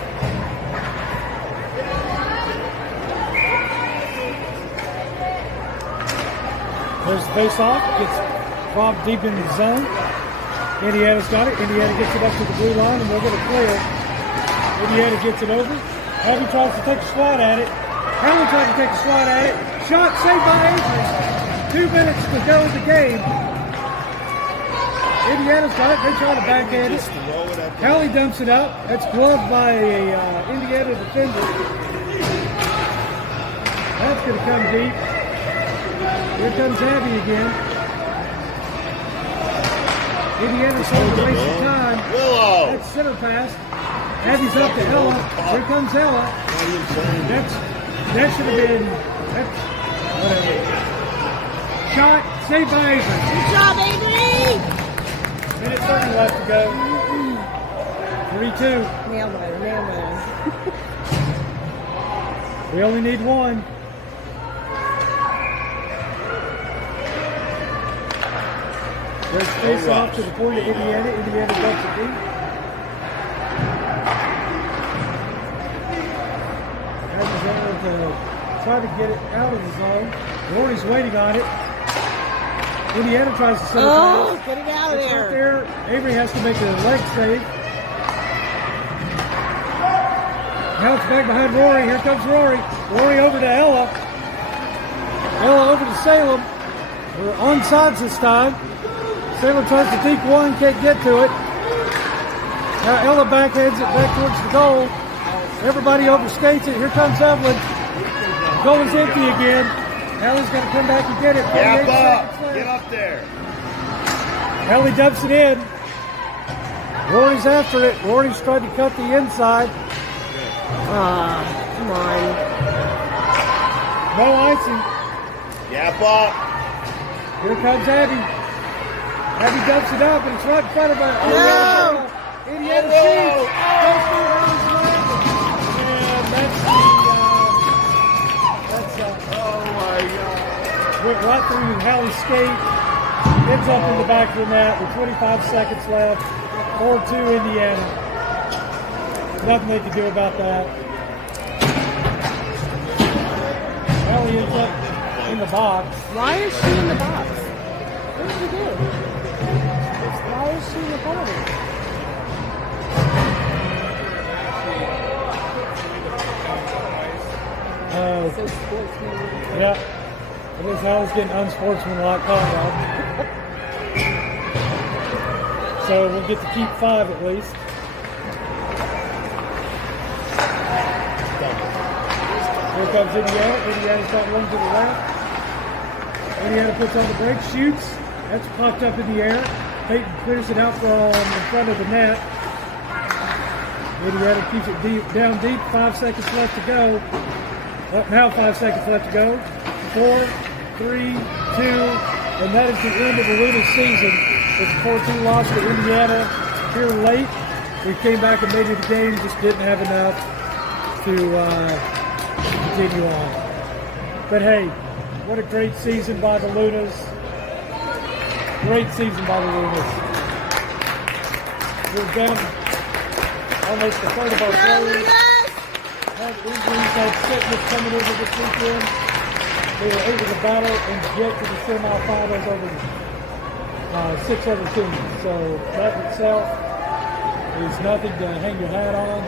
There's the face-off. Gets bobbed deep into the zone. Indiana's got it. Indiana gets it up to the blue line, and we're going to clear. Indiana gets it over. Abby tries to take a swat at it. Helen tried to take a swat at it. Shot saved by Avery. 2 minutes to go in the game. Indiana's got it. They try to backhand it. Hallie dumps it out. That's gloved by a Indiana defender. That's going to come deep. Here comes Abby again. Indiana's trying to waste some time. Willow. That's center pass. Abby's up to Ella. Here comes Ella. That should have been. Whatever. Shot. Saved by Avery. Good job, Avery! Minute 30 left to go. 3-2. Nail biter, nail biter. We only need one. There's face off to the point of Indiana. Indiana dumps it deep. Abby's able to try to get it out of the zone. Rory's waiting on it. Indiana tries to set it Oh, pass. get it out of It's right there. there. Avery has to make a leg save. Now it's back behind Rory. Here comes Rory. Rory over to Ella. Ella over to Salem. We're on sides this time. Salem tries to deke one, can't get to it. Now Ella backhands it back towards the goal. Everybody overskates it. Here comes Evelyn. Goal is empty again. Ellie's got to come back and get it. Gap 48 up. seconds left. Get up there. Ellie dumps it in. Rory's after it. Rory's trying to cut the inside. Come on. No icing. Gap up. Here comes Abby. Abby dumps it up, but it's right in front of her. No. Indiana shoots. Goes through Hallie's leg. And Oh my God. went right through Hallie's skate. Ends up in the back of the net with 25 seconds left. 4-2 Indiana. Nothing they can do about that. Hallie ends up in the box. Why is she in the box? What did she do? Why is she in the penalty? So sportsman. Yeah. It is how it's getting unsportsmanlike conduct. So we'll get to keep 5 at least. Here comes Indiana. Indiana's got one to the left. Indiana puts on the brake, shoots. That's popped up in the air. Peyton clears it out from in front of the net. Indiana keeps it down deep. 5 seconds left to go. Now 5 seconds left to go. 4, 3, 2, and that is the end of the Lunas season. It's a 4-2 loss to Indiana here late. We came back and made it a game, just didn't have enough to continue on. But hey, what a great season by the Lunas. Great season by the Lunas. We're down almost a third of our players. Had injuries, had sickness coming over this weekend. They were able to battle and get to the semifinals over 6 other teams. So that itself is nothing to hang your hat on.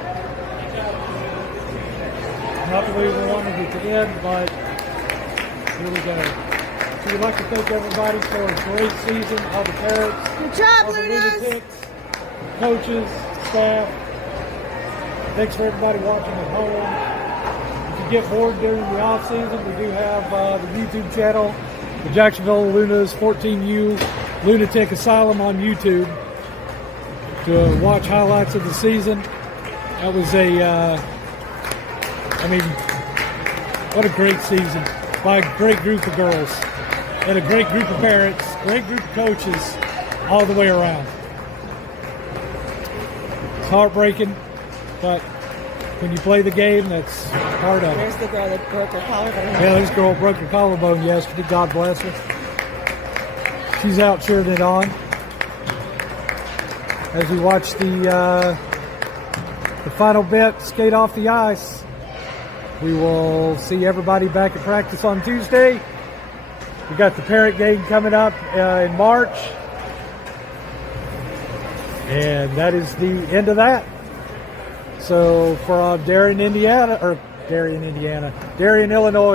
Not the way we wanted it to end, but here we go. So we'd like to thank everybody for a great season. All the parents, Good job, all the Lunas. lunatics, coaches, staff. Thanks for everybody watching at home. If you get bored during the off season, we do have the YouTube channel, the Jacksonville Lunas 14U Lunatic Asylum on YouTube to watch highlights of the season. That was what a great season by a great group of girls and a great group of parents, great group of coaches all the way around. It's heartbreaking, but when you play the game, that's part of it. There's the girl that broke her collarbone. Yeah, this girl broke her collarbone yesterday. God bless her. She's out cheering it on as we watch the final bit skate off the ice. We will see everybody back at practice on Tuesday. We got the parent game coming up in March, and that is the end of that. So from Darien, Illinois.